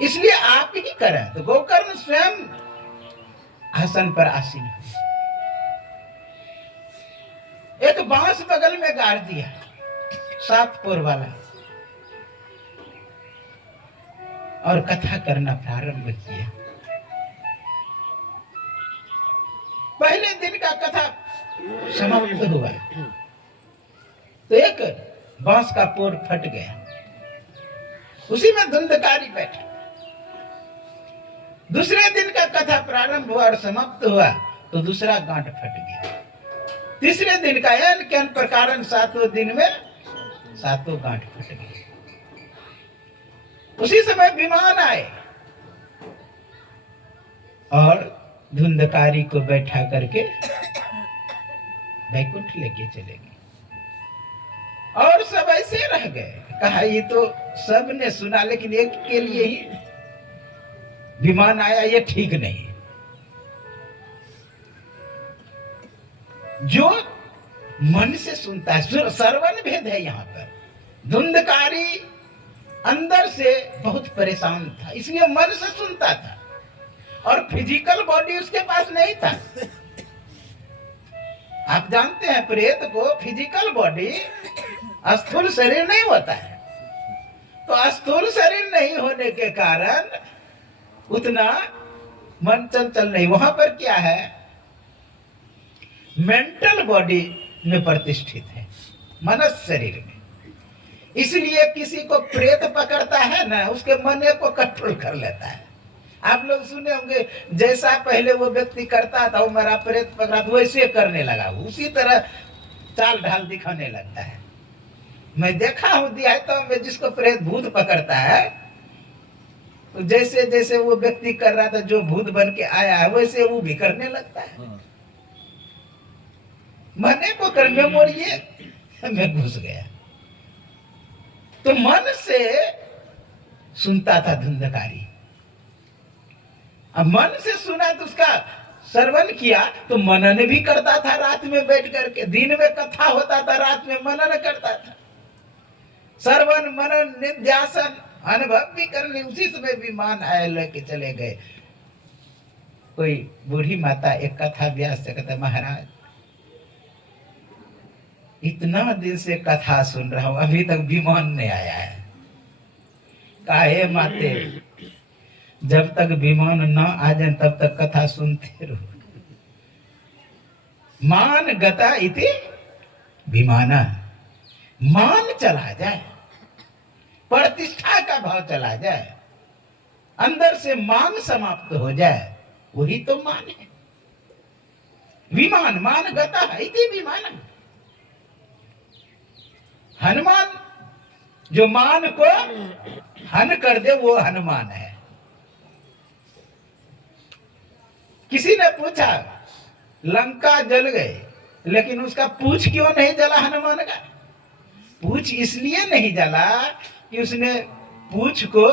इसलिए आप ही करें। तो गोकर्ण स्वयं आसन पर आसीन, एक बांस बगल में गाड़ दिया 7 पोर वाला, और कथा करना प्रारंभ किया। पहले दिन का कथा समाप्त हुआ तो एक बांस का पोर फट गया, उसी में धुंधकारी बैठे। दूसरे दिन का कथा प्रारंभ हुआ और समाप्त हुआ तो दूसरा गांठ फट गया। तीसरे दिन का एन प्रकार 7वें दिन में 7 गांठ फट गए। उसी समय विमान आए और धुंधकारी को बैठा करके वैकुंठ लेके चले गए, और सब ऐसे रह गए। कहा ये तो सब ने सुना, लेकिन एक के लिए ही विमान आया, ये ठीक नहीं। जो मन से सुनता है, श्रवण भेद है यहाँ पर। धुंधकारी अंदर से बहुत परेशान था, इसलिए मन से सुनता था, और फिजिकल बॉडी उसके पास नहीं था। आप जानते हैं प्रेत को फिजिकल बॉडी, स्थूल शरीर नहीं होता है, तो स्थूल शरीर नहीं होने के कारण उतना मन चंचल नहीं। वहां पर क्या है, मेंटल बॉडी में प्रतिष्ठित है, मनस शरीर में। इसलिए किसी को प्रेत पकड़ता है ना, उसके मन को कंट्रोल कर लेता है। आप लोग सुने होंगे, जैसा पहले वो व्यक्ति करता था, वो मेरा प्रेत पकड़ा तो वैसे करने लगा, उसी तरह चाल ढाल दिखाने लगता है। मैं देखा हूं देहातों में जिसको प्रेत भूत पकड़ता है, तो जैसे जैसे वो व्यक्ति कर रहा था, जो भूत बन के आया है, वैसे वो भी करने लगता है। मने को कर मेमोरी में घुस गया। तो मन से सुनता था धुंधकारी, अब मन से सुना तो उसका श्रवण किया, तो मनन भी करता था रात में बैठ करके। दिन में कथा होता था, रात में मनन करता था। श्रवण मनन निध्यासन अनुभव भी करने, उसी समय विमान आए लेके चले गए। कोई बूढ़ी माता एक कथा व्यास से कहता, महाराज इतना दिन से कथा सुन रहा हूं, अभी तक विमान नहीं आया है। काहे माते, जब तक विमान न आ जाए तब तक कथा सुनते रहो। मान गता इति विमाना, मान चला जाए, प्रतिष्ठा का भाव चला जाए, अंदर से मान समाप्त हो जाए, वही तो मान है। विमान मान गता इति विमाना। हनुमान जो मान को हन कर दे, वो हनुमान है। किसी ने पूछा, लंका जल गए, लेकिन उसका पूछ क्यों नहीं जला हनुमान का? पूछ इसलिए नहीं जला कि उसने पूछ को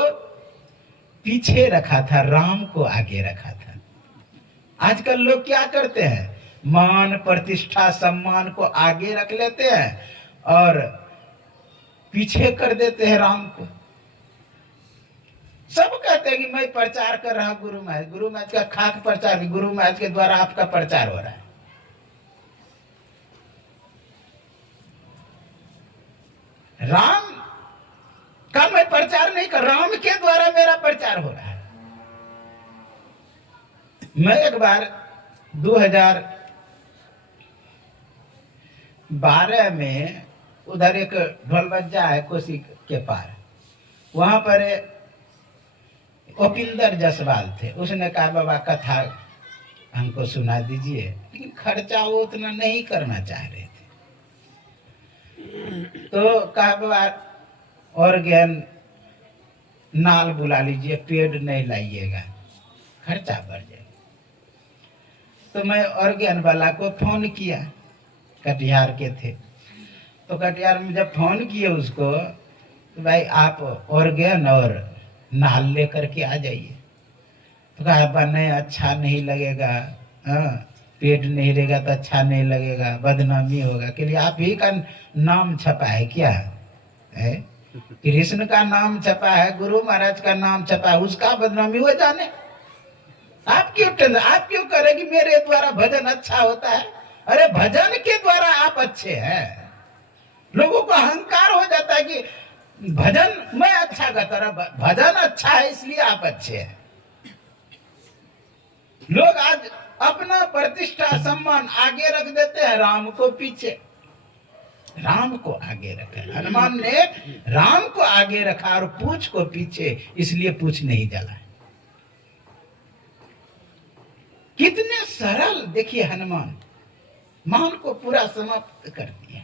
पीछे रखा था, राम को आगे रखा था। आजकल लोग क्या करते हैं, मान प्रतिष्ठा सम्मान को आगे रख लेते हैं और पीछे कर देते हैं राम को। सब कहते हैं कि मैं प्रचार कर रहा हूं गुरु महाराज। गुरु महाराज का खाक प्रचार, गुरु महाराज के द्वारा आपका प्रचार हो रहा है। राम का मैं प्रचार नहीं कर, राम के द्वारा मेरा प्रचार हो रहा है। मैं एक बार 2012 में उधर एक ढोलबज्जा है कोसी के पार, वहां पर उपिंदर जसवाल थे। उसने कहा बाबा कथा हमको सुना दीजिए, लेकिन खर्चा वो उतना नहीं करना चाह रहे थे। तो कहा बाबा ऑर्गेन नाल बुला लीजिए, पेड़ नहीं लाइएगा, खर्चा बढ़ जाएगा। तो मैं ऑर्गेन वाला को फोन किया, कटिहार के थे। तो कटिहार में जब फोन किए उसको, तो भाई आप ऑर्गेन और नाल लेकर के आ जाइए। तो कहा नहीं अच्छा नहीं लगेगा, हाँ पेट नहीं रहेगा तो अच्छा नहीं लगेगा, बदनामी होगा। के लिए आप ही का नाम छपा है क्या है? कृष्ण का नाम छपा है, गुरु महाराज का नाम छपा है, उसका बदनामी हो जाने। आप क्यों करें कि मेरे द्वारा भजन अच्छा होता है? अरे भजन के द्वारा आप अच्छे हैं। लोगों को अहंकार हो जाता है कि भजन मैं अच्छा गाता रहा, भजन अच्छा है इसलिए आप अच्छे हैं। लोग आज अपना प्रतिष्ठा सम्मान आगे रख देते हैं, राम को पीछे। राम को आगे रखे, हनुमान ने राम को आगे रखा और पूछ को पीछे, इसलिए पूछ नहीं जला। कितने सरल देखिए, हनुमान मान को पूरा समाप्त कर दिया।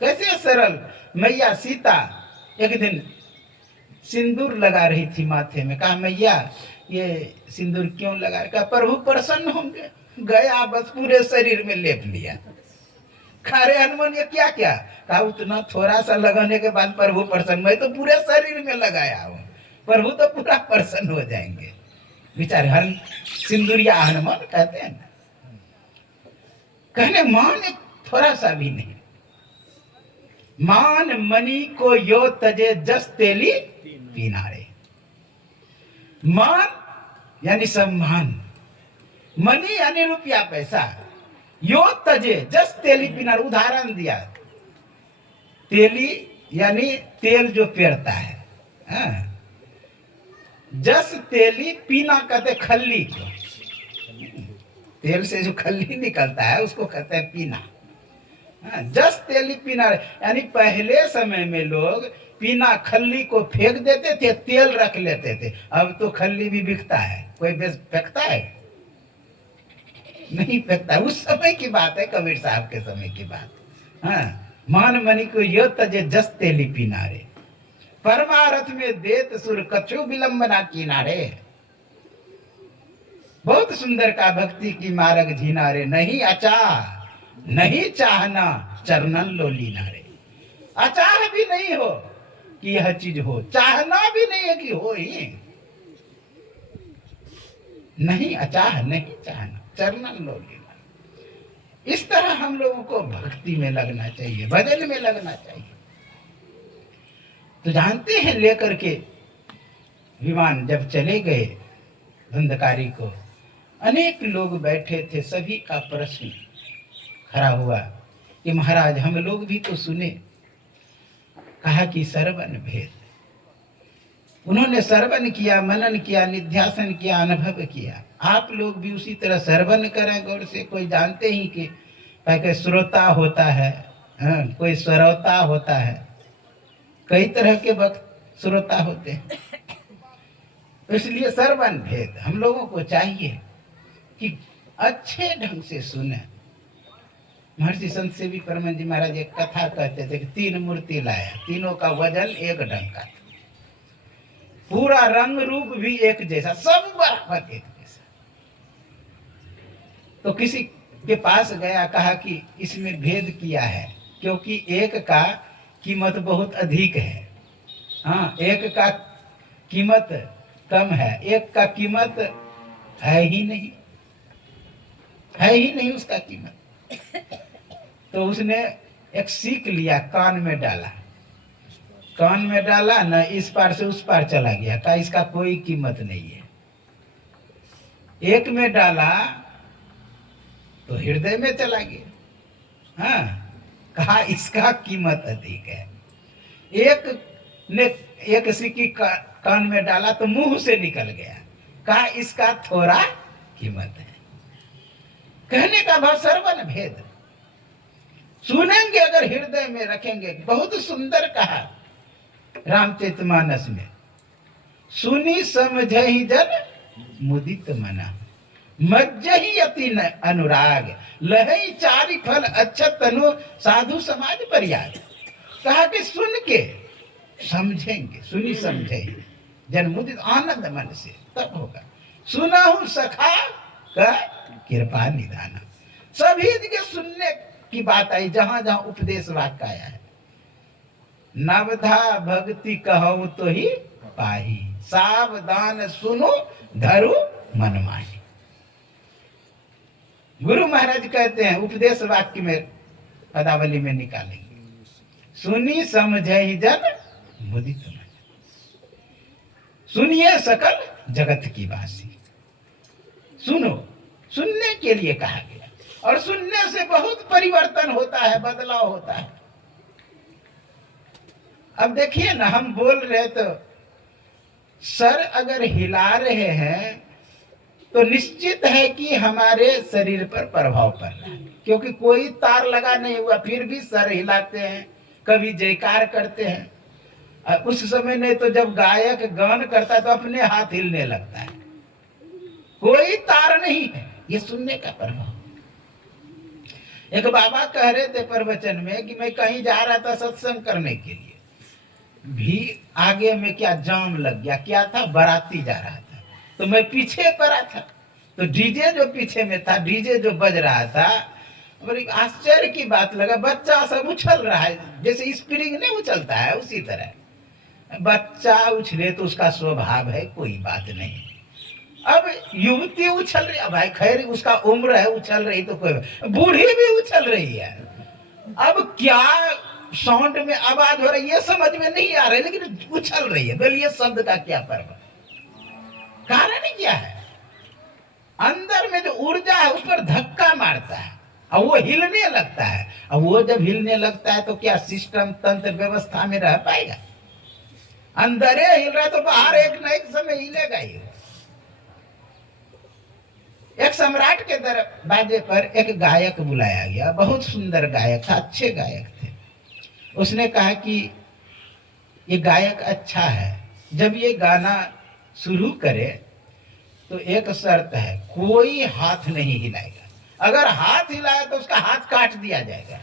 कैसे सरल। मैया सीता एक दिन सिंदूर लगा रही थी माथे में, कहा मैया ये सिंदूर क्यों लगा? कहा प्रभु प्रसन्न होंगे। गया बस पूरे शरीर में लेप लिया। अरे हनुमान ये क्या क्या? कहा उतना थोड़ा सा लगाने के बाद प्रभु प्रसन्न, मैं तो पूरे शरीर में लगाया हूं, प्रभु तो पूरा प्रसन्न हो जाएंगे। बेचारे हर सिंदूरिया हनुमान कहते हैं ना, कहने मान थोड़ा सा भी नहीं। मान मणि को यो तजे जस तेली पीनारे। मान यानी सम्मान, मणि यानी रुपया पैसा, यो तजे जस तेली पीनारे। उदाहरण दिया, तेली यानी तेल जो पेड़ता है, हाँ? जस तेली पीना कहते खल्ली को, तेल से जो खल्ली निकलता है उसको कहते हैं पीना। जस तेली पीना, यानी पहले समय में लोग पीना खल्ली को फेंक देते थे, तेल रख लेते थे। अब तो खल्ली भी बिकता है, कोई फेंकता है? नहीं फेंकता। उस समय की बात है, कबीर साहब के समय की बात। हाँ, मान मणि को यो तजे जस तेली पीनारे, परमारथ में देत सुर कछु विलंबना किनारे। बहुत सुंदर का भक्ति की मार्ग झिनारे, नहीं अचाह नहीं चाहना चरणन लो लीनारे। अचाह भी नहीं हो कि यह चीज हो, चाहना भी नहीं है कि हो ही नहीं। अचाह नहीं चाहना चरणन लो लीनारे। इस तरह हम लोगों को भक्ति में लगना चाहिए, भजन में लगना चाहिए। तो जानते हैं, लेकर के विमान जब चले गए धुंधकारी को, अनेक लोग बैठे थे, सभी का प्रश्न खड़ा हुआ कि महाराज हम लोग भी तो सुने। कहा कि श्रवण भेद। उन्होंने श्रवण किया, मनन किया, निध्यासन किया, अनुभव किया। आप लोग भी उसी तरह श्रवण करें गौर से। कोई जानते ही कि कोई श्रोता होता है, कोई श्रोता होता है, कई तरह के वक्त श्रोता होते हैं। इसलिए श्रवण भेद हम लोगों को चाहिए कि अच्छे ढंग से सुने। महर्षि संत सेवी परमहंस जी महाराज एक कथा कहते थे कि 3 मूर्ति लाया, तीनों का वजन एक ढंग का, पूरा रंग रूप भी एक जैसा, सब बराबर एक जैसा। तो किसी के पास गया, कहा कि इसमें भेद किया है, क्योंकि एक का कीमत बहुत अधिक है, हाँ एक का कीमत कम है, एक का कीमत है ही नहीं, है ही नहीं उसका कीमत। तो उसने एक सीख लिया, कान में डाला, कान में डाला ना, इस पार से उस पार चला गया, कहा इसका कोई कीमत नहीं है। एक में डाला तो हृदय में चला गया, हाँ कहा इसका कीमत अधिक है। एक ने एक सिक्की कान में डाला तो मुंह से निकल गया, कहा इसका थोड़ा कीमत है। कहने का भाव सर्वन भेद, सुनेंगे अगर हृदय में रखेंगे। बहुत सुंदर कहा रामचरितमानस में, सुनी समझहि जन मुदित मना, मज्जहि अति अनुराग, लहई चारि फल अच्छत तनु, साधु समाज परियाग। कहा कि सुन के समझेंगे, सुनी समझे जन मुदित, आनंद मन से तब होगा। सुना हूं सखा का कृपा निधाना। सभी जगह सुनने की बात आई, जहां जहां उपदेश वाक्य आया है। नवधा भक्ति कहूं तो ही पाही, सावधान सुनो धरु मन माही। गुरु महाराज कहते हैं उपदेश वाक्य में पदावली में निकालेंगे, सुनी समझहि जन मुदित मन, सुनिए सकल जगत की बासी। सुनो, सुनने के लिए कहा गया, और सुनने से बहुत परिवर्तन होता है, बदलाव होता है। अब देखिए ना, हम बोल रहे तो सर अगर हिला रहे हैं तो निश्चित है कि हमारे शरीर पर प्रभाव पड़ रहा है, क्योंकि कोई तार लगा नहीं हुआ, फिर भी सर हिलाते हैं, कभी जयकार करते हैं। उस समय नहीं तो जब गायक गान करता है तो अपने हाथ हिलने लगता है, कोई तार नहीं है, ये सुनने का प्रभाव। एक बाबा कह रहे थे प्रवचन में कि मैं कहीं जा रहा था सत्संग करने के लिए, भी आगे में क्या जाम लग गया, क्या था, बाराती जा रहा था, तो मैं पीछे पड़ा था, तो डीजे जो पीछे में था, डीजे जो बज रहा था, बड़ी आश्चर्य की बात लगा, बच्चा सब उछल रहा है, जैसे स्प्रिंग नहीं उछलता है उसी तरह बच्चा उछले तो उसका स्वभाव है, कोई बात नहीं। अब युवती उछल रही है, भाई खैर उसका उम्र है, उछल रही तो कोई, बूढ़ी भी उछल रही है। अब क्या साउंड में आवाज हो रही है समझ में नहीं आ रही, लेकिन उछल रही है। बोलिए शब्द का क्या प्रभाव, कारण क्या है? अंदर में जो ऊर्जा है उस पर धक्का मारता है और वो हिलने लगता है। और वो जब हिलने लगता है तो क्या सिस्टम तंत्र व्यवस्था में रह पाएगा? अंदर हिल रहा है तो बाहर एक न एक समय हिलेगा ही। एक सम्राट के दरवाजे पर एक गायक बुलाया गया, बहुत सुंदर गायक था, अच्छे गायक थे। उसने कहा कि ये गायक अच्छा है, जब ये गाना शुरू करे तो एक शर्त है, कोई हाथ नहीं हिलाएगा, अगर हाथ हिलाया तो उसका हाथ काट दिया जाएगा।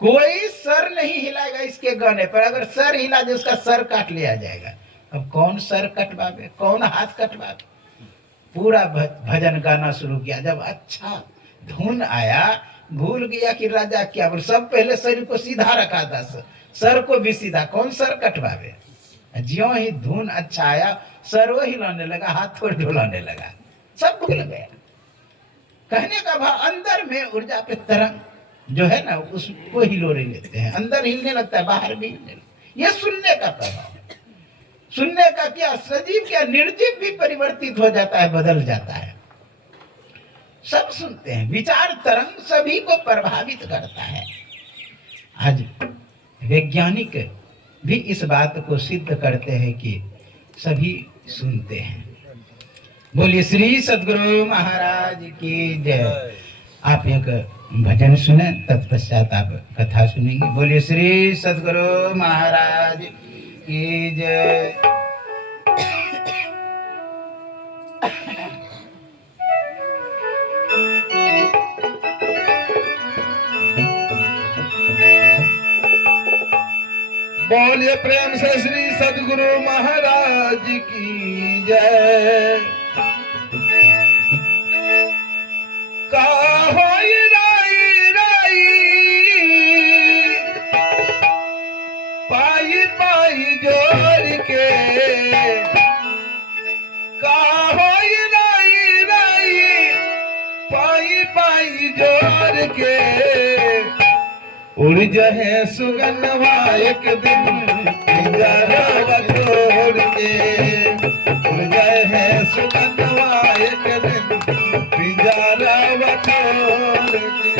कोई सर नहीं हिलाएगा इसके गाने पर, अगर सर हिला तो उसका सर काट लिया जाएगा। अब कौन सर कटवावे, कौन हाथ कटवावे? पूरा भजन गाना शुरू किया। जब अच्छा धुन आया, भूल गया कि राजा क्या बोल, सब पहले शरीर को सीधा रखा था, सर को भी सीधा, कौन सर कटवावे? ज्यों ही धुन अच्छा आया, सर वो हिलाने लगा, हाथ थोड़ी डुलाने लगा, सब भूल गया। कहने का भाव, अंदर में ऊर्जा पे तरंग जो है ना उसको हिलोरे लेते हैं, अंदर हिलने लगता है, बाहर भी हिलने लगता है। ये सुनने का प्रभाव है। सुनने का क्या, सजीव क्या निर्जीव भी परिवर्तित हो जाता है, बदल जाता है। सब सुनते हैं, विचार तरंग सभी को प्रभावित करता है। आज वैज्ञानिक भी इस बात को सिद्ध करते हैं कि सभी सुनते हैं। बोलिए श्री सद्गुरु महाराज की जय। आप एक भजन सुने, तत्पश्चात आप कथा सुनेंगे। बोलिए श्री सद्गुरु महाराज की जय। बोलिए प्रेम से श्री सद्गुरु महाराज की जय। काहोई राई राई पाई पाई जोड़ के, काहोई राई राई पाई पाई जोड़ के, उड़ जाए सुगन्धवा एक दिन पिंजरा छोड़ के, उड़ जाए सुगन्धवा एक दिन पिंजरा छोड़ के।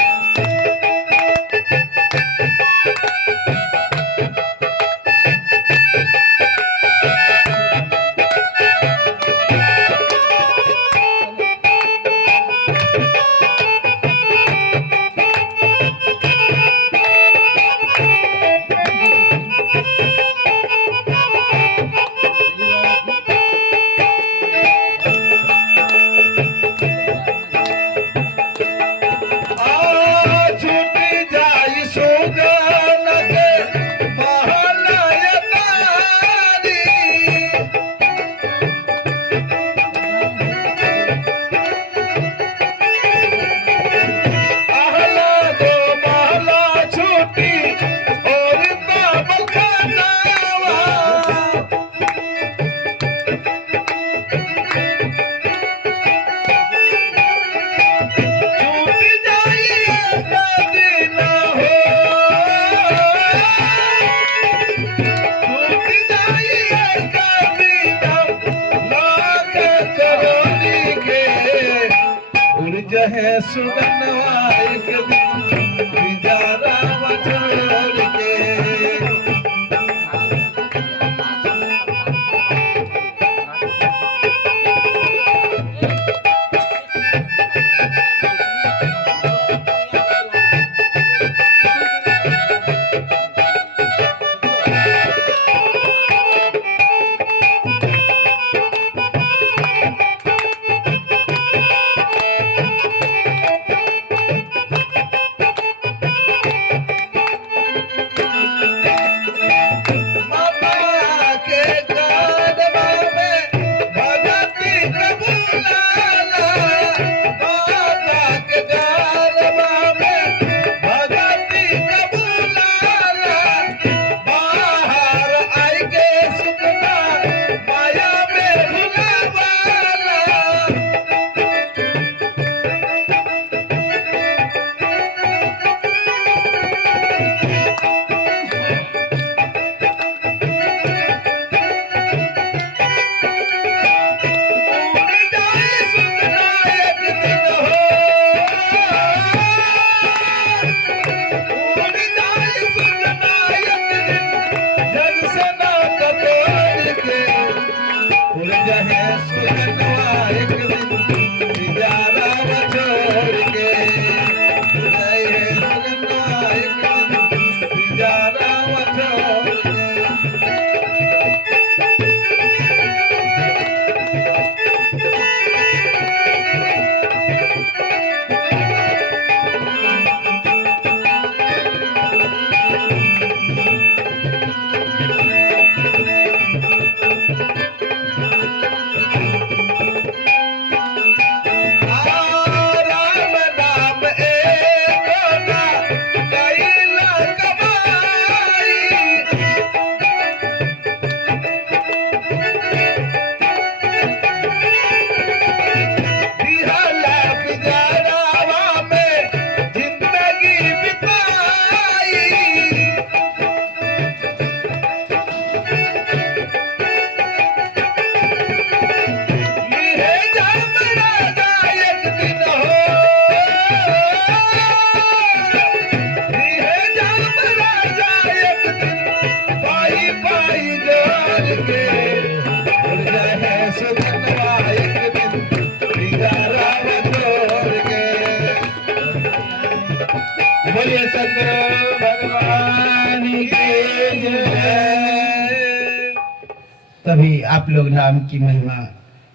कभी आप लोग नाम की महिमा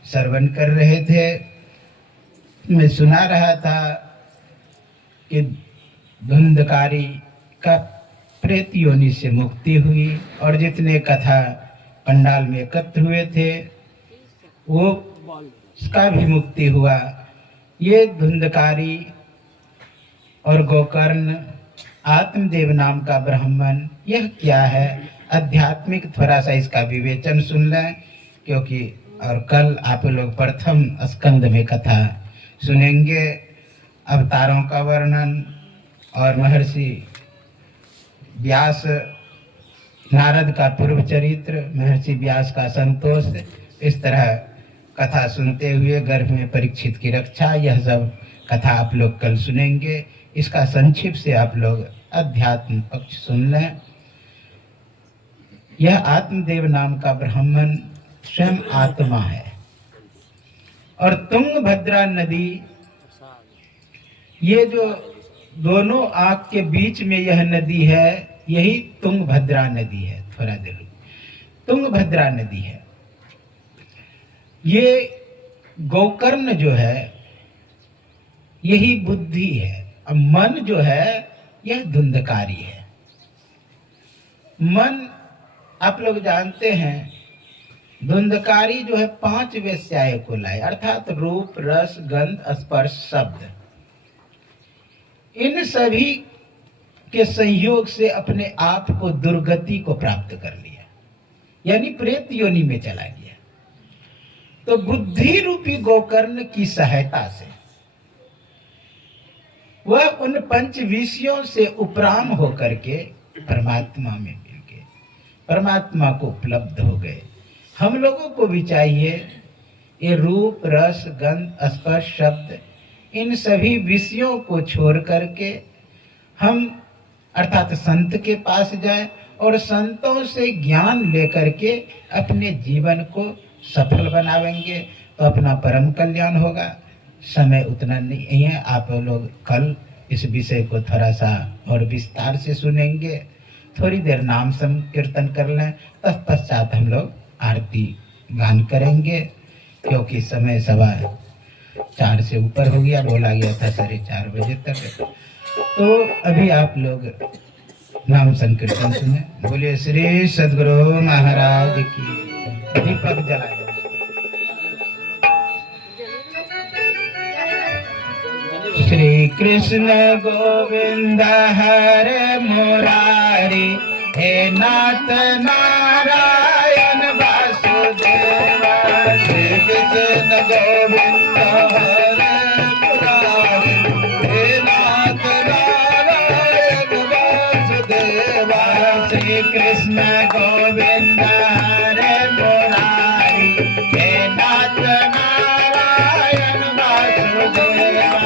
श्रवण कर रहे थे। मैं सुना रहा था कि धुंधकारी का प्रेत योनि से मुक्ति हुई और जितने कथा पंडाल में एकत्र हुए थे वो उसका भी मुक्ति हुआ। ये धुंधकारी और गोकर्ण आत्मदेव नाम का ब्राह्मण यह क्या है? आध्यात्मिक थोड़ा सा इसका विवेचन सुन लें, क्योंकि और कल आप लोग प्रथम स्कंद में कथा सुनेंगे, अवतारों का वर्णन और महर्षि व्यास नारद का पूर्व चरित्र, महर्षि व्यास का संतोष, इस तरह कथा सुनते हुए गर्भ में परीक्षित की रक्षा, यह सब कथा आप लोग कल सुनेंगे। इसका संक्षिप्त से आप लोग अध्यात्म पक्ष सुन लें। यह आत्मदेव नाम का ब्राह्मण स्वयं आत्मा है और तुंगभद्रा नदी, ये जो दोनों आंख के बीच में यह नदी है, यही तुंगभद्रा नदी है। थोड़ा देर तुंगभद्रा नदी है। ये गोकर्ण जो है यही बुद्धि है, और मन जो है यह धुंधकारी है। मन आप लोग जानते हैं, धुंधकारी जो है 5 वेश्याएं को लाए, अर्थात रूप, रस, गंध, स्पर्श, शब्द। इन सभी के संयोग से अपने आप को दुर्गति को प्राप्त कर लिया, यानी प्रेत योनि में चला गया। तो बुद्धि रूपी गोकर्ण की सहायता से वह उन 5 विषयों से उपराम होकर के परमात्मा में मिल गए, परमात्मा को उपलब्ध हो गए। हम लोगों को भी चाहिए ये रूप, रस, गंध, स्पर्श, शब्द, इन सभी विषयों को छोड़ करके हम अर्थात संत के पास जाएं और संतों से ज्ञान लेकर के अपने जीवन को सफल बनावेंगे तो अपना परम कल्याण होगा। समय उतना नहीं है, आप लोग कल इस विषय को थोड़ा सा और विस्तार से सुनेंगे। थोड़ी देर नाम संकीर्तन कर लें, तत्पश्चात हम लोग आरती गान करेंगे, क्योंकि समय 4:15 से ऊपर हो गया, बोला गया था 4:30 बजे तक। तो अभी आप लोग नाम संकीर्तन सुने। बोलिए श्री सद्गुरु महाराज की। दीपक जलाए। श्री कृष्ण गोविंद हरे मुरारी, हे नाथ नारायण वासुदेव। श्री कृष्ण गोविंद हरे मुरारी, हे नाथ नारायण वासुदेव। श्री कृष्ण गोविंद हरे मुरारी, हे नाथ नारायण वासुदेव।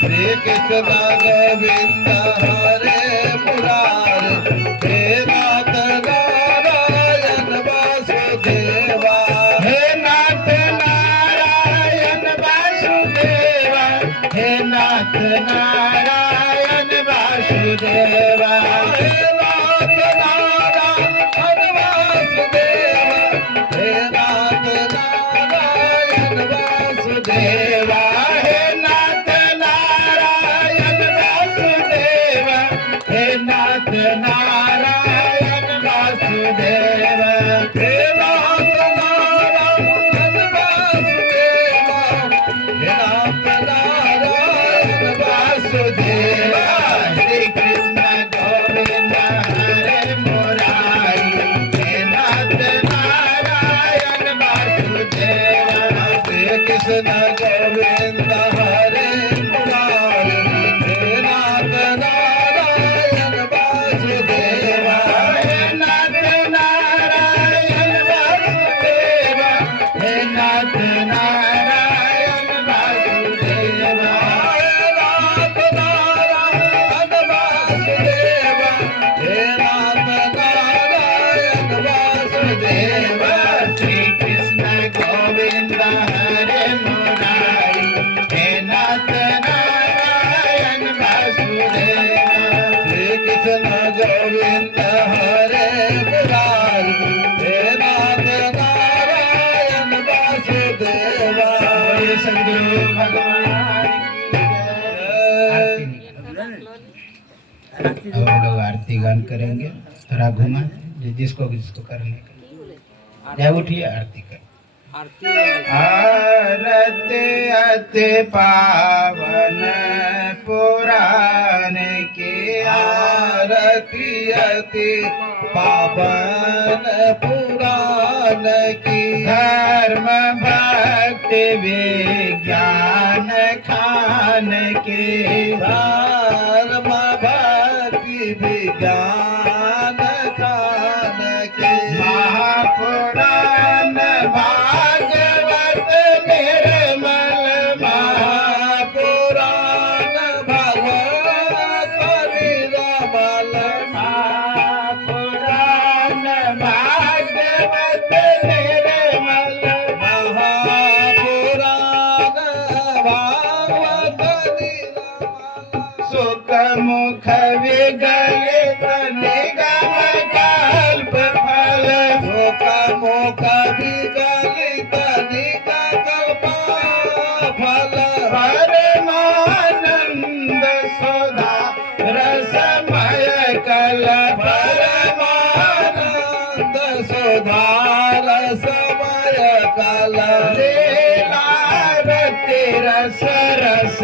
श्री कृष्ण गोविंद हरे मुरारी, हे नाथ नारायण वासुदेवा। हे नाथ नारायण वासुदेवा, हे नाथ नारायण वासुदेवा। हे नाथ नारायण वासुदेवा, हे नाथ नारायण वासुदेवा। हे नाथ नारायण वासुदेवा, हे नाथ नारायण वासुदेवा। हे नाथ नारायण वासुदेवा, हे नाथ नारायण वासुदेवा। श्री कृष्ण गोविंद हरे मुरारी, हे नाथ नारायण वासुदेवा। श्री कृष्ण गोविंद हरे मुरारी, हे नाथ नारायण वासुदेवा। हे नाथ नारायण वासुदेवा, हे नाथ नारायण वासुदेवा। हे नाथ नारायण वासुदेवा, हे नाथ नारायण वासुदेवा। श्री कृष्ण गोविंद हरे मुरारी, थोड़ा घुमा दें, जिसको जिसको करने का। जय उठिए आरती कर। आरती अति पावन पुराण की, आरती अति पावन पुराण की, धर्म भक्ति विज्ञान खान की, धर्म भक्ति विज्ञान खान की, महापुराण भागवत निर्मल, महापुराण भगवत निर्मल, महापुराण भागवत निर्मल, महापुराण भागवत निर्मल, सुख मुख विगलित निगम कल्प फल, सुख मुख विगलित निगम फल, परमानंद सुधा रसमय कल, परमानंद सुधार समय कल, लीलारति रस रस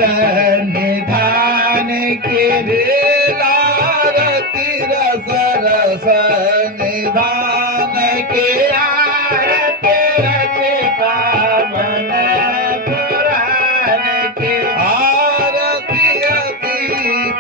निधान की, लीलारति रस रस निधान की, आरती रति पावन पुराण की, आरती अति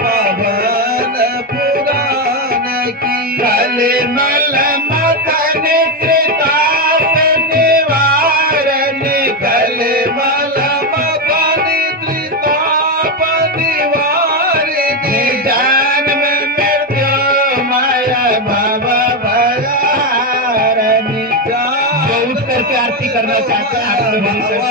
पवन पुराण की, कलिमल मथन त्रिताप निवारण, कलिमल मदनि त्रिताप निवारिणि, जन्म मृत्युमय भव भयारिणि। जो उठ करके आरती करना चाहते हैं आप लोग भी कर सकते हैं।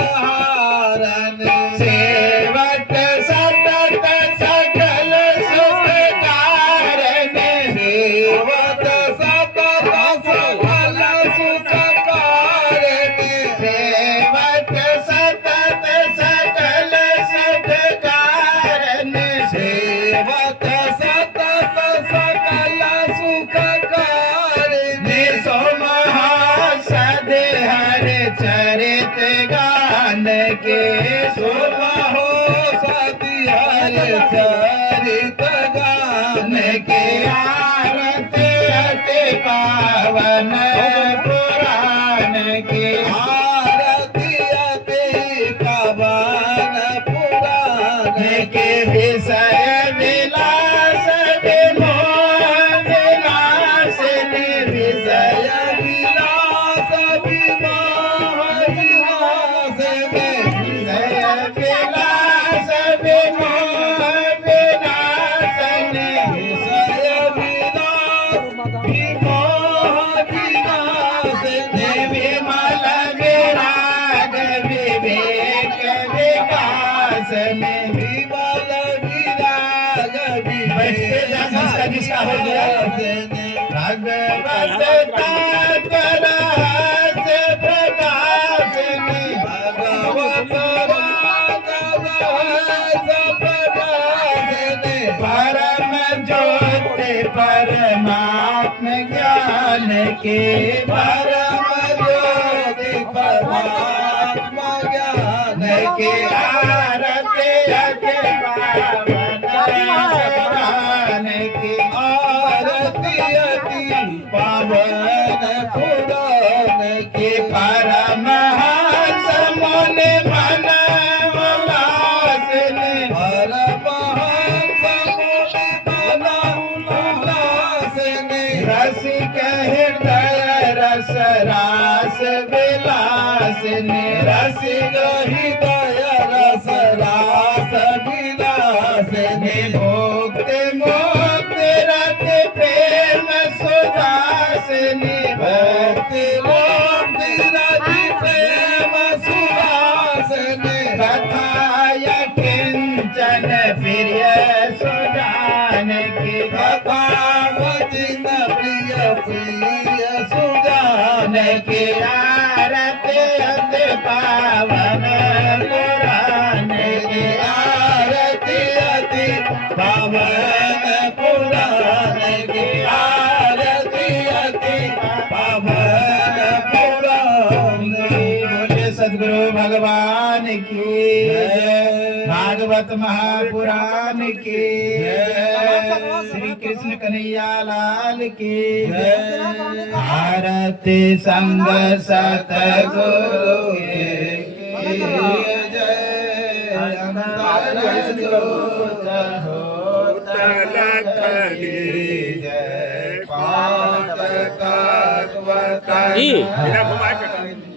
भवहारिणि, सेवक सतत सकल सुख कारणि, सेवक सतत सकल सुख कारणि, सेवक सतत सकल सुख कारणि, सेवक सतत सकल सुख कारणि, सोमहासद हर चरित गान के, सुमहो सति हर चरित गान के, आरती अति पावन पुराण की, आरती अति पावन पुराण के विषय विलास विमोह विनाशिनी, विषय विलास विवाह विलासिनी, विषय विलास विमोह विनाशिनी, विषय विलास विमोह विलासिनी, विमल विराग विवेक विकास में, विमल विराग बैठते जाना जिसका हो गया। भगवत तापर हास प्रकाशिनी, भगवत राघव प्रकाशिनी, परम ज्योति परमात्म ज्ञान के, परम ज्योति परमात्मा ज्ञान के, आरती अति पावन पुराण की, आरती अति पावन पुराण की, परमहंस मुनि मन उल्लासिनी, परमहंस मुनि मन उल्लासिनी, रसिक हृदय रस रास विलासिनी, रसिक हृदय रस रास विलासिनी, मुक्ति मुक्ति रति प्रेम सुदासिनी, भक्ति मुक्ति रति प्रेम सुहासिनी, कथाय किंचन प्रिय सुजान की, कथा वचन प्रिय प्रिय सुजान की, आरती अति पावन पुराण की, आरती अति पावन पुराण की, भगवान की जय। भागवत महापुराण की जय। श्री कृष्ण कन्हैया लाल की जय। आरती संग सतगुरु की जय। अंतर ज्योत होता लखनी जय। पाठ काकवता बिना घुमा के